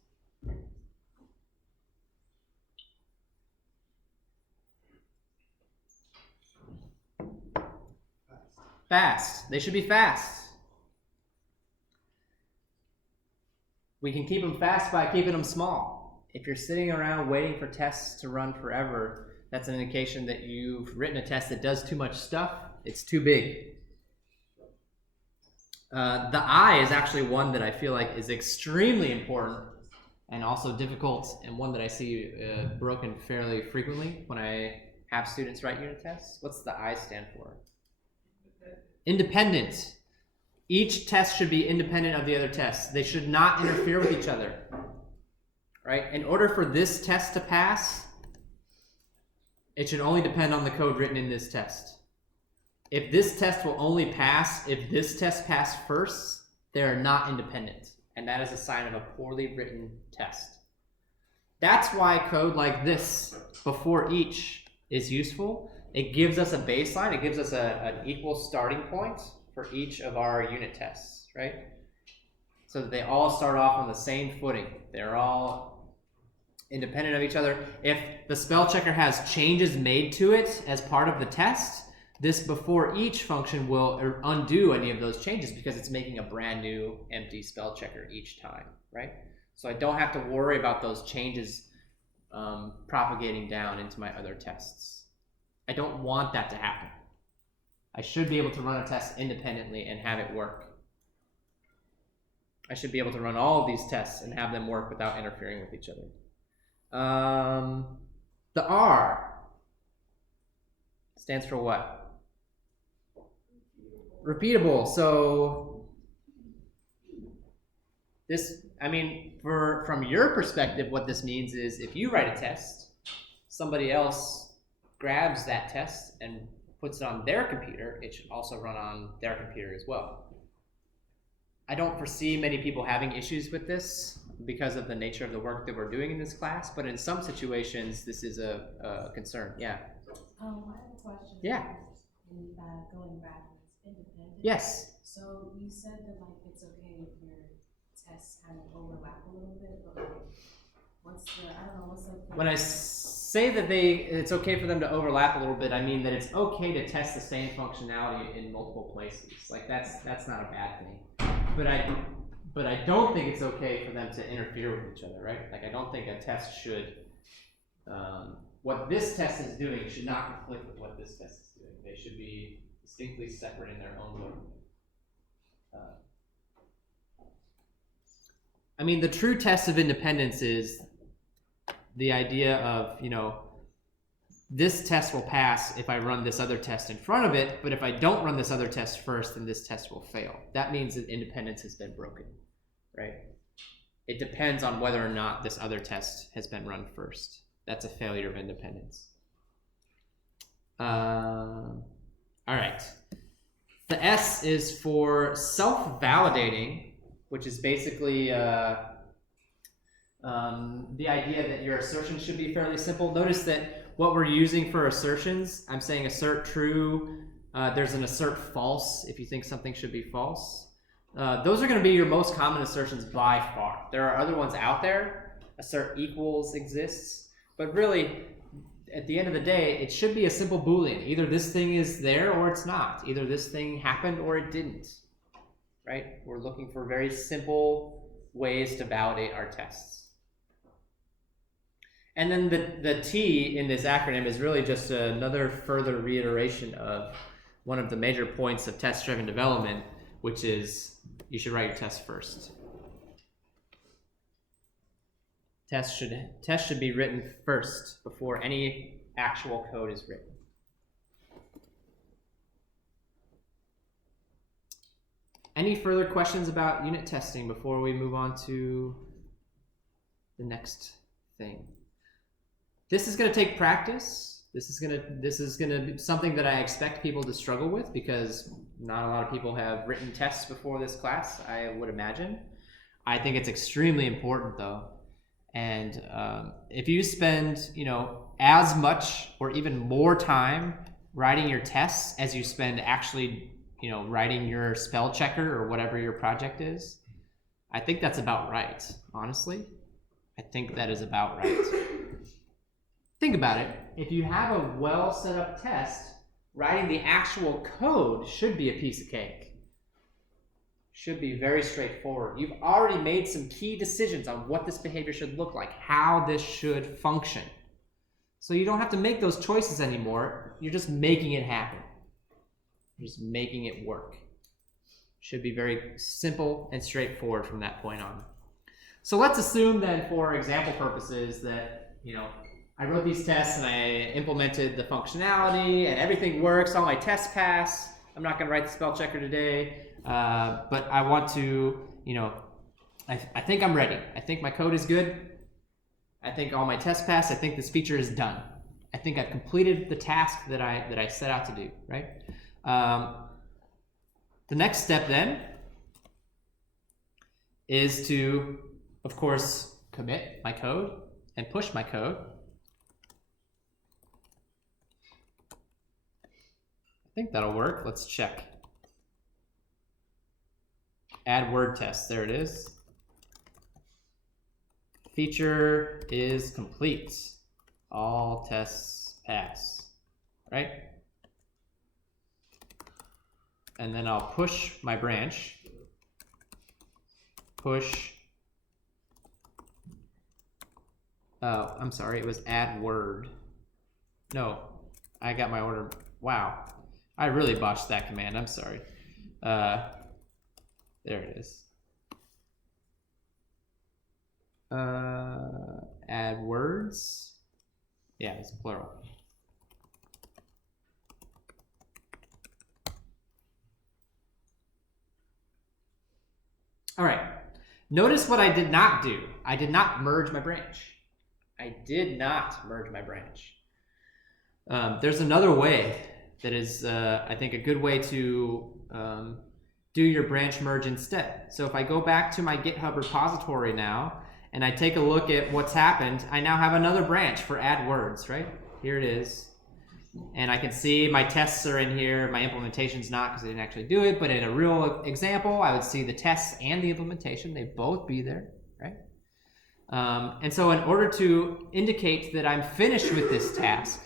Fast. They should be fast. We can keep them fast by keeping them small. If you're sitting around waiting for tests to run forever, that's an indication that you've written a test that does too much stuff. It's too big. The I is actually one that I feel like is extremely important and also difficult, and one that I see broken fairly frequently when I have students write unit tests. What's the I stand for? Independent. Each test should be independent of the other tests. They should not interfere with each other. Right? In order for this test to pass, it should only depend on the code written in this test. If this test will only pass if this test passed first, they are not independent. And that is a sign of a poorly written test. That's why code like this, before each, is useful. It gives us a baseline. It gives us an equal starting point for each of our unit tests, right? So that they all start off on the same footing. They're all independent of each other. If the spell checker has changes made to it as part of the test, this before each function will undo any of those changes because it's making a brand new empty spell checker each time, right? So I don't have to worry about those changes propagating down into my other tests. I don't want that to happen. I should be able to run a test independently and have it work. I should be able to run all of these tests and have them work without interfering with each other. The R stands for what? Repeatable. So this, I mean, from your perspective, what this means is if you write a test, somebody else grabs that test and puts it on their computer, it should also run on their computer as well. I don't foresee many people having issues with this because of the nature of the work that we're doing in this class, but in some situations, this is a concern. Yeah. I have a question. Yeah. Going back, it's independent. Yes. So you said that like it's okay if your tests kind of overlap a little bit, but like, what's the When I say that it's okay for them to overlap a little bit, I mean that it's okay to test the same functionality in multiple places. Like that's not a bad thing. But I don't think it's okay for them to interfere with each other, right? Like I don't think a test should, what this test is doing should not conflict with what this test is doing. They should be distinctly separate in their own way. I mean, the true test of independence is the idea of, this test will pass if I run this other test in front of it, but if I don't run this other test first, then this test will fail. That means that independence has been broken, right? It depends on whether or not this other test has been run first. That's a failure of independence. All right. The S is for self-validating, which is basically the idea that your assertions should be fairly simple. Notice that what we're using for assertions, I'm saying assert true. There's an assert false if you think something should be false. Those are going to be your most common assertions by far. There are other ones out there. Assert equals exists. But really, at the end of the day, it should be a simple Boolean. Either this thing is there or it's not. Either this thing happened or it didn't. Right? We're looking for very simple ways to validate our tests. And then the T in this acronym is really just another further reiteration of one of the major points of test-driven development, which is you should write your test first. Tests should be written first before any actual code is written. Any further questions about unit testing before we move on to the next thing? This is going to take practice. This is going to be something that I expect people to struggle with because not a lot of people have written tests before this class, I would imagine. I think it's extremely important though. And if you spend, as much or even more time writing your tests as you spend actually, writing your spell checker or whatever your project is, I think that's about right, honestly. I think that is about right. Think about it. If you have a well set up test, writing the actual code should be a piece of cake. should be very straightforward. You've already made some key decisions on what this behavior should look like, how this should function. So you don't have to make those choices anymore. You're just making it happen. You're just making it work. Should be very simple and straightforward from that point on. So let's assume then, for example purposes, that I wrote these tests and I implemented the functionality and everything works, all my tests pass. I'm not going to write the spell checker today, but I want to, I think I'm ready. I think my code is good. I think all my tests pass. I think this feature is done. I think I've completed the task that I set out to do, right? The next step then is to, of course, commit my code and push my code. I think that'll work. Let's check. Add word test. There it is. Feature is complete. All tests pass. Right? And then I'll push my branch. Push. Oh, I'm sorry. It was add word. No, I got my order. Wow. I really botched that command. I'm sorry. There it is. Add words. Yeah, it's plural. All right. Notice what I did not do. I did not merge my branch. I did not merge my branch. There's another way that is, I think, a good way to do your branch merge instead. So if I go back to my GitHub repository now, and I take a look at what's happened, I now have another branch for add words, right? Here it is. And I can see my tests are in here. My implementation's not because I didn't actually do it, but in a real example, I would see the tests and the implementation. They'd both be there, right? And so in order to indicate that I'm finished with this task,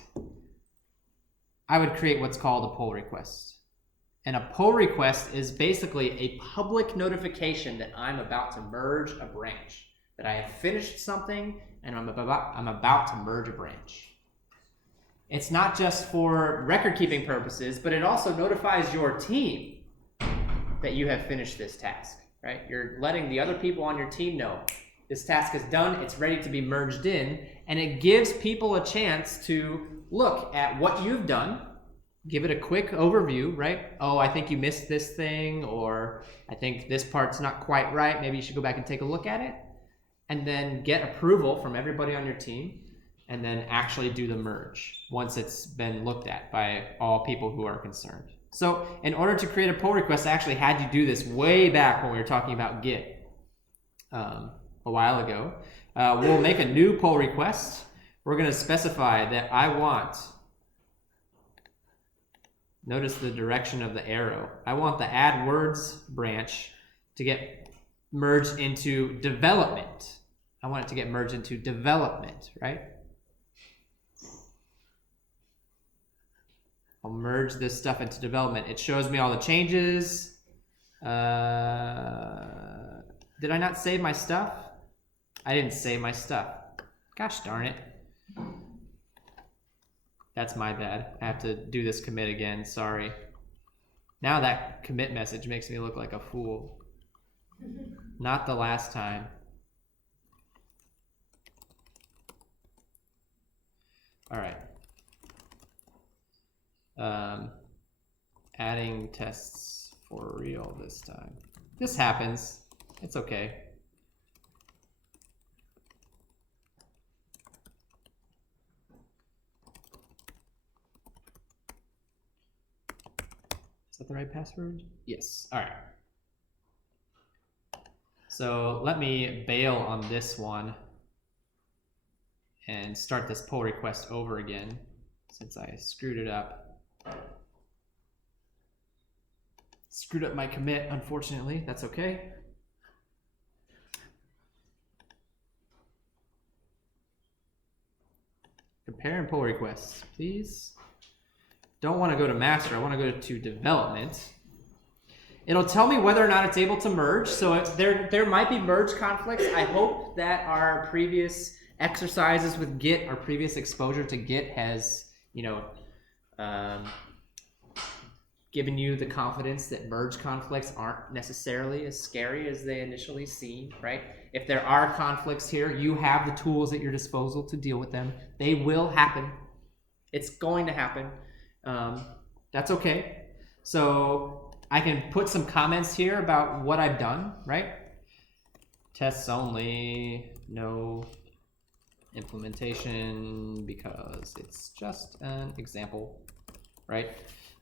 I would create what's called a pull request. And a pull request is basically a public notification that I'm about to merge a branch, that I have finished something and I'm about to merge a branch. It's not just for record-keeping purposes, but it also notifies your team that you have finished this task, right? You're letting the other people on your team know this task is done, it's ready to be merged in, and it gives people a chance to look at what you've done, give it a quick overview, right? Oh, I think you missed this thing, or I think this part's not quite right, maybe you should go back and take a look at it, and then get approval from everybody on your team, and then actually do the merge once it's been looked at by all people who are concerned. So in order to create a pull request, I actually had you do this way back when we were talking about Git a while ago. We'll make a new pull request. We're going to specify that I want, notice the direction of the arrow. I want the add words branch to get merged into development. I want it to get merged into development, right? I'll merge this stuff into development. It shows me all the changes. Did I not save my stuff? I didn't save my stuff. Gosh darn it. That's my bad. I have to do this commit again. Sorry. Now that commit message makes me look like a fool. Not the last time. All right. Adding tests for real this time. This happens. It's okay. Is that the right password? Yes. All right. So let me bail on this one and start this pull request over again since I screwed it up. Screwed up my commit, unfortunately. That's okay. Compare and pull requests, please. Don't want to go to master. I want to go to development. It'll tell me whether or not it's able to merge. So if there might be merge conflicts. I hope that our previous exercises with Git, our previous exposure to Git has, given you the confidence that merge conflicts aren't necessarily as scary as they initially seem, right? If there are conflicts here, you have the tools at your disposal to deal with them. They will happen. It's going to happen. That's okay. So I can put some comments here about what I've done, right? Tests only, no implementation because it's just an example, right?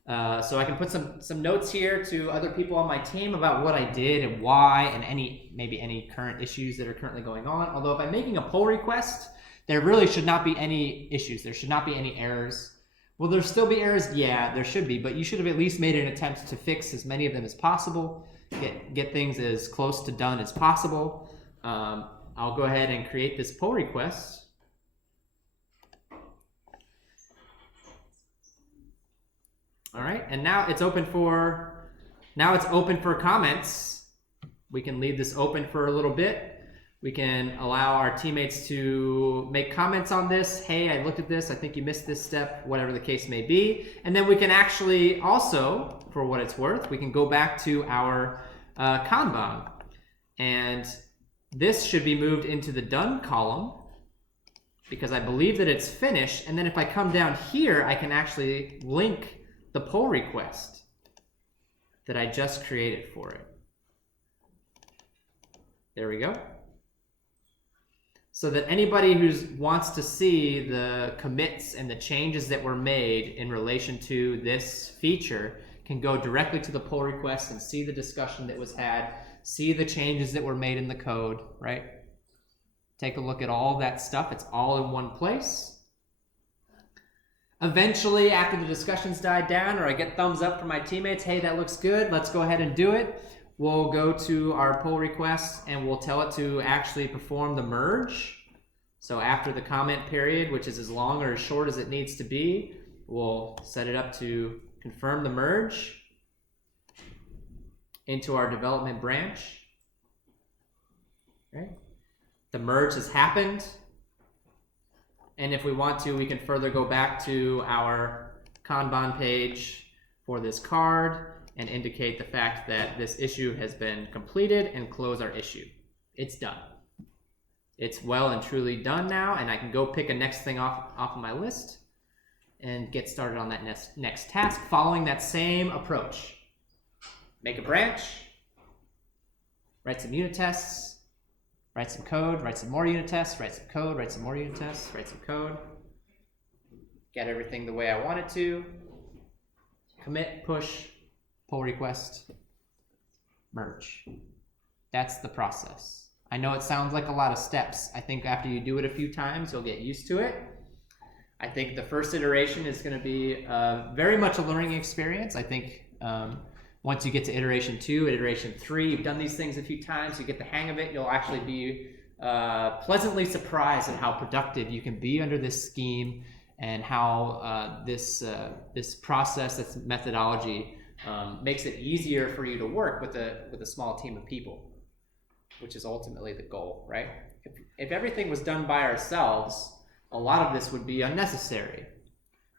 So I can put some notes here to other people on my team about what I did and why, and maybe any current issues that are currently going on. Although if I'm making a pull request, there really should not be any issues. There should not be any errors. Will there still be errors? Yeah, there should be, but you should have at least made an attempt to fix as many of them as possible, get things as close to done as possible. I'll go ahead and create this pull request. All right, and now it's open for comments. We can leave this open for a little bit. We can allow our teammates to make comments on this. Hey, I looked at this. I think you missed this step, whatever the case may be. And then we can actually also, for what it's worth, we can go back to our Kanban. And this should be moved into the done column because I believe that it's finished. And then if I come down here, I can actually link the pull request that I just created for it. There we go. So that anybody who wants to see the commits and the changes that were made in relation to this feature can go directly to the pull request and see the discussion that was had, see the changes that were made in the code, right? Take a look at all that stuff. It's all in one place. Eventually, after the discussions died down or I get thumbs up from my teammates, hey, that looks good, let's go ahead and do it. We'll go to our pull request and we'll tell it to actually perform the merge. So after the comment period, which is as long or as short as it needs to be, we'll set it up to confirm the merge into our development branch. Okay. The merge has happened. And if we want to, we can further go back to our Kanban page for this card and indicate the fact that this issue has been completed and close our issue. It's done. It's well and truly done now, and I can go pick a next thing off of my list and get started on that next task following that same approach. Make a branch, write some unit tests, write some code, write some more unit tests, write some code, write some more unit tests, write some code, get everything the way I want it to, commit, push, pull request, merge. That's the process. I know it sounds like a lot of steps. I think after you do it a few times, you'll get used to it. I think the first iteration is going to be very much a learning experience. I think once you get to iteration 2, iteration 3, you've done these things a few times, you get the hang of it, you'll actually be pleasantly surprised at how productive you can be under this scheme and how this process, this methodology, makes it easier for you to work with a small team of people, which is ultimately the goal, right? If everything was done by ourselves, a lot of this would be unnecessary.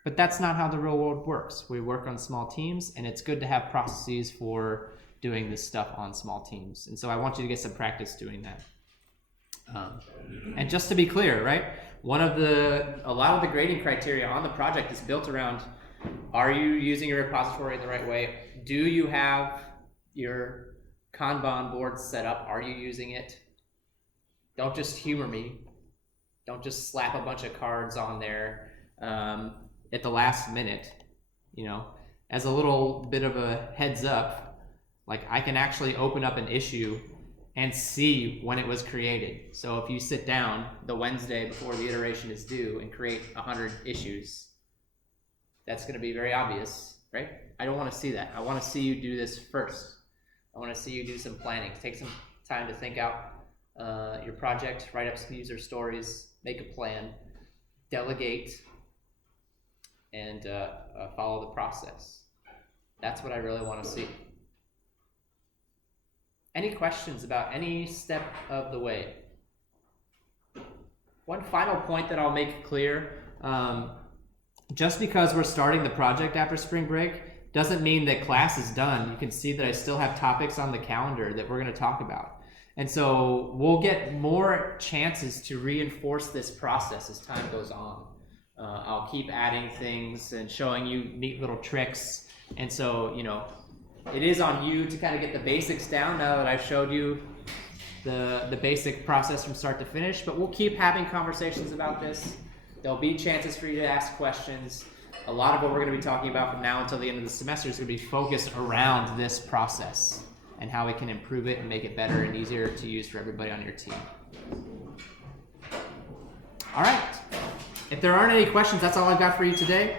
But that's not how the real world works. We work on small teams, and it's good to have processes for doing this stuff on small teams. And so I want you to get some practice doing that. And just to be clear, right? A lot of the grading criteria on the project is built around: are you using your repository in the right way? Do you have your Kanban board set up? Are you using it? Don't just humor me. Don't just slap a bunch of cards on there at the last minute. You know, as a little bit of a heads up, like I can actually open up an issue and see when it was created. So if you sit down the Wednesday before the iteration is due and create 100 issues, that's going to be very obvious, right? I don't want to see that. I want to see you do this first. I want to see you do some planning. Take some time to think out your project, write up some user stories, make a plan, delegate, and follow the process. That's what I really want to see. Any questions about any step of the way? One final point that I'll make clear, just because we're starting the project after spring break doesn't mean that class is done. You can see that I still have topics on the calendar that we're going to talk about. And so we'll get more chances to reinforce this process as time goes on. I'll keep adding things and showing you neat little tricks. And so, you know, it is on you to kind of get the basics down now that I've showed you the basic process from start to finish. But we'll keep having conversations about this. There'll be chances for you to ask questions. A lot of what we're going to be talking about from now until the end of the semester is going to be focused around this process and how we can improve it and make it better and easier to use for everybody on your team. All right. If there aren't any questions, that's all I've got for you today.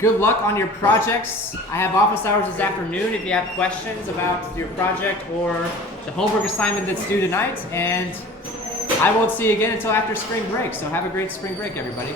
Good luck on your projects. I have office hours this afternoon if you have questions about your project or the homework assignment that's due tonight. And I won't see you again until after spring break. So have a great spring break, everybody.